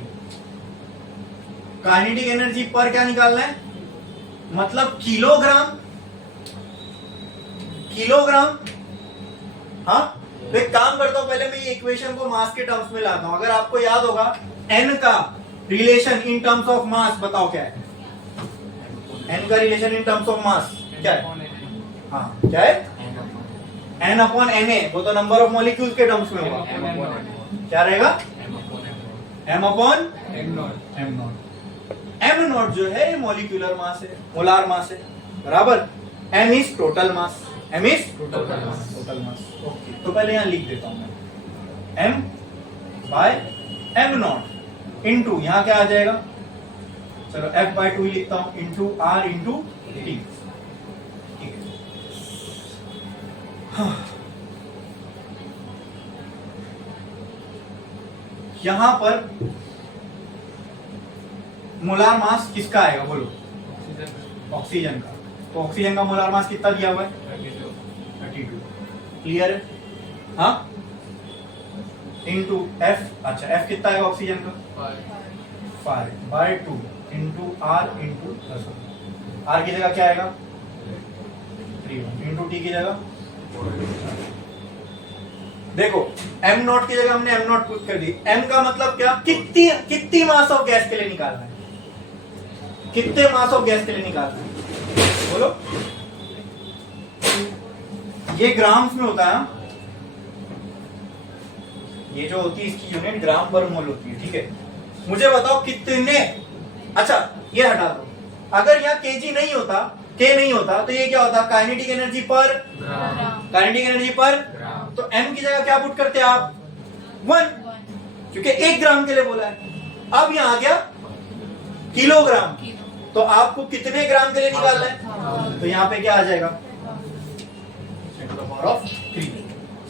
Kinetic energy पर क्या निकालना है, मतलब किलोग्राम, हाँ। तो एक काम करता हूं, पहले मैं ये इक्वेशन को मास के टर्म्स में लाता हूं। अगर आपको याद होगा एन का relation in terms of mass, बताओ क्या है एन का relation in terms of mass, क्या है? हाँ, क्या है? एन अपॉन एन ए, वो तो नंबर ऑफ मॉलिक्यूल्स के टर्म्स में होगा, क्या रहेगा? एम अपॉन एम नॉट जो है मॉलिक्यूलर मास है, मोलार मास है, बराबर। M is total mass, M is total mass. Okay, तो पहले यहां लिख देता हूं मैं, M by M not into, यहां क्या आ जाएगा, चलो F/2 लिखता हूं, इंटू R इंटू टी। ठीक है, यहां पर मोलार मास किसका आएगा बोलो? ऑक्सीजन का। तो ऑक्सीजन का मोलार मास कितना दिया हुआ है? 32। क्लियर है? हाँ, इंटू F, अच्छा F कितना आएगा ऑक्सीजन का? 5/2 इंटू R इंटू R की जगह क्या आएगा? 3 इंटू T की जगह, देखो m नॉट की जगह हमने m नॉट पुट कर दी। m का मतलब क्या, कितनी मास ऑफ गैस के लिए निकालना है, कितने मास ऑफ गैस के लिए निकालना है बोलो? ये ग्राम्स में होता है, ये जो होती है इसकी यूनिट ग्राम पर मोल होती है, ठीक है। मुझे बताओ कितने, अच्छा ये हटा दो, अगर यहाँ kg नहीं होता, k नहीं होता, तो ये क्या होता? काइनेटिक एनर्जी पर, काइनेटिक एनर्जी पर, तो m की जगह क्या पुट करते हैं आप? 1, क्योंकि 1 ग्राम के लिए बोला है। अब यहाँ आ गया किलोग्राम, तो आपको कितने ग्राम के लिए निकालना है? तो यहाँ पे क्या आ जाएगा? 10 to the power of 3।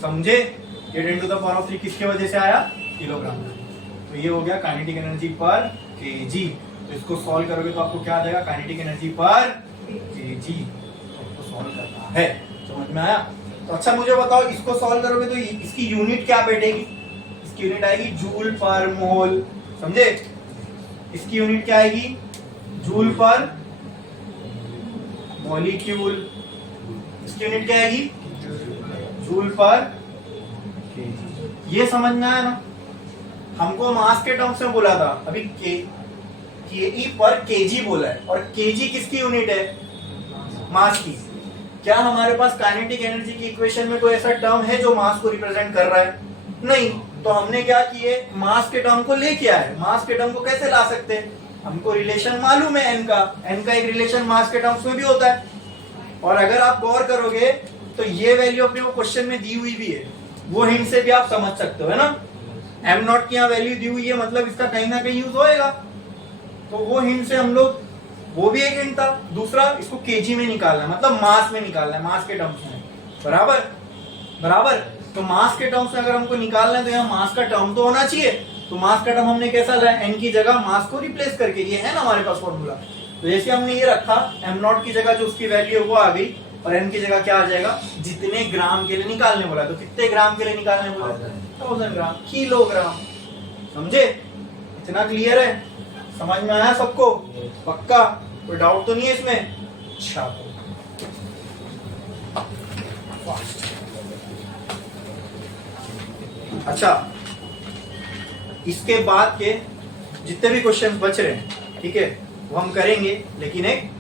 समझे? ये 10 to the power of 3 किसके वजह से आया? किलोग्राम। तो ये हो गया काइनेटिक एनर्जी पर केजी। तो इसको सॉल्व करोगे तो आपको क्या आ जाएगा? काइनेटिक एनर्जी पर केजी। तो सॉल्व करना है, समझ में आया? तो अच्छा मुझे बताओ, इसको सॉल्व करोगे तो इसकी यूनिट क्या बैठेगी? इसकी यूनिट आएगी जूल पर मोल, समझे? इसकी यूनिट क्या आएगी? जूल पर मॉलिक्यूल। इसकी यूनिट क्या आएगी? जूल पर केजी। ये समझ में आया ना? हमको मास के टर्म्स में बोला था, अभी के पर केजी बोला है, और केजी किसकी यूनिट है? मास की। क्या हमारे पास काइनेटिक एनर्जी की इक्वेशन में कोई ऐसा टर्म है जो मास को रिप्रेजेंट कर रहा है? नहीं। तो हमने क्या किए, मास के टर्म को लेके आए। मास के टर्म को कैसे ला सकते हैं? हमको रिलेशन मालूम है एन का एक रिलेशन मास के टर्म्स में भी होता है। और अगर आप गौर करोगे तो ये वैल्यू अपने को क्वेश्चन में दी हुई भी है, वो हिंट से भी आप समझ सकते हो, है ना? एम नॉट की यहाँ वैल्यू दी हुई है, मतलब इसका कहीं ना कहीं यूज होएगा। तो वो हिंट से हम लोग, वो भी एक हिंट था। दूसरा, इसको केजी में निकालना है, मतलब मास में निकालना है, मास के टर्म्स में, बराबर। तो मास के टर्म्स में अगर हमको निकालना है तो यहाँ मास का टर्म तो होना चाहिए। तो मास का टर्म हमने कैसा लाया? एन की जगह मास को रिप्लेस करके, ये है ना हमारे पास फॉर्मूला। तो जैसे हमने ये रखा, एम नॉट की जगह जो उसकी वैल्यू है वो आ गई, और एन की जगह क्या आ जाएगा? जितने ग्राम के लिए निकालने बोला, तो कितने ग्राम के लिए निकालने बोला? 1000 ग्राम, किलोग्राम। समझे? इतना क्लियर है? समझ में आया सबको? पक्का? कोई डाउट तो नहीं है इसमें? अच्छा, अच्छा इसके बाद के जितने भी क्वेश्चन बच रहे हैं, ठीक है, वो हम करेंगे, लेकिन एक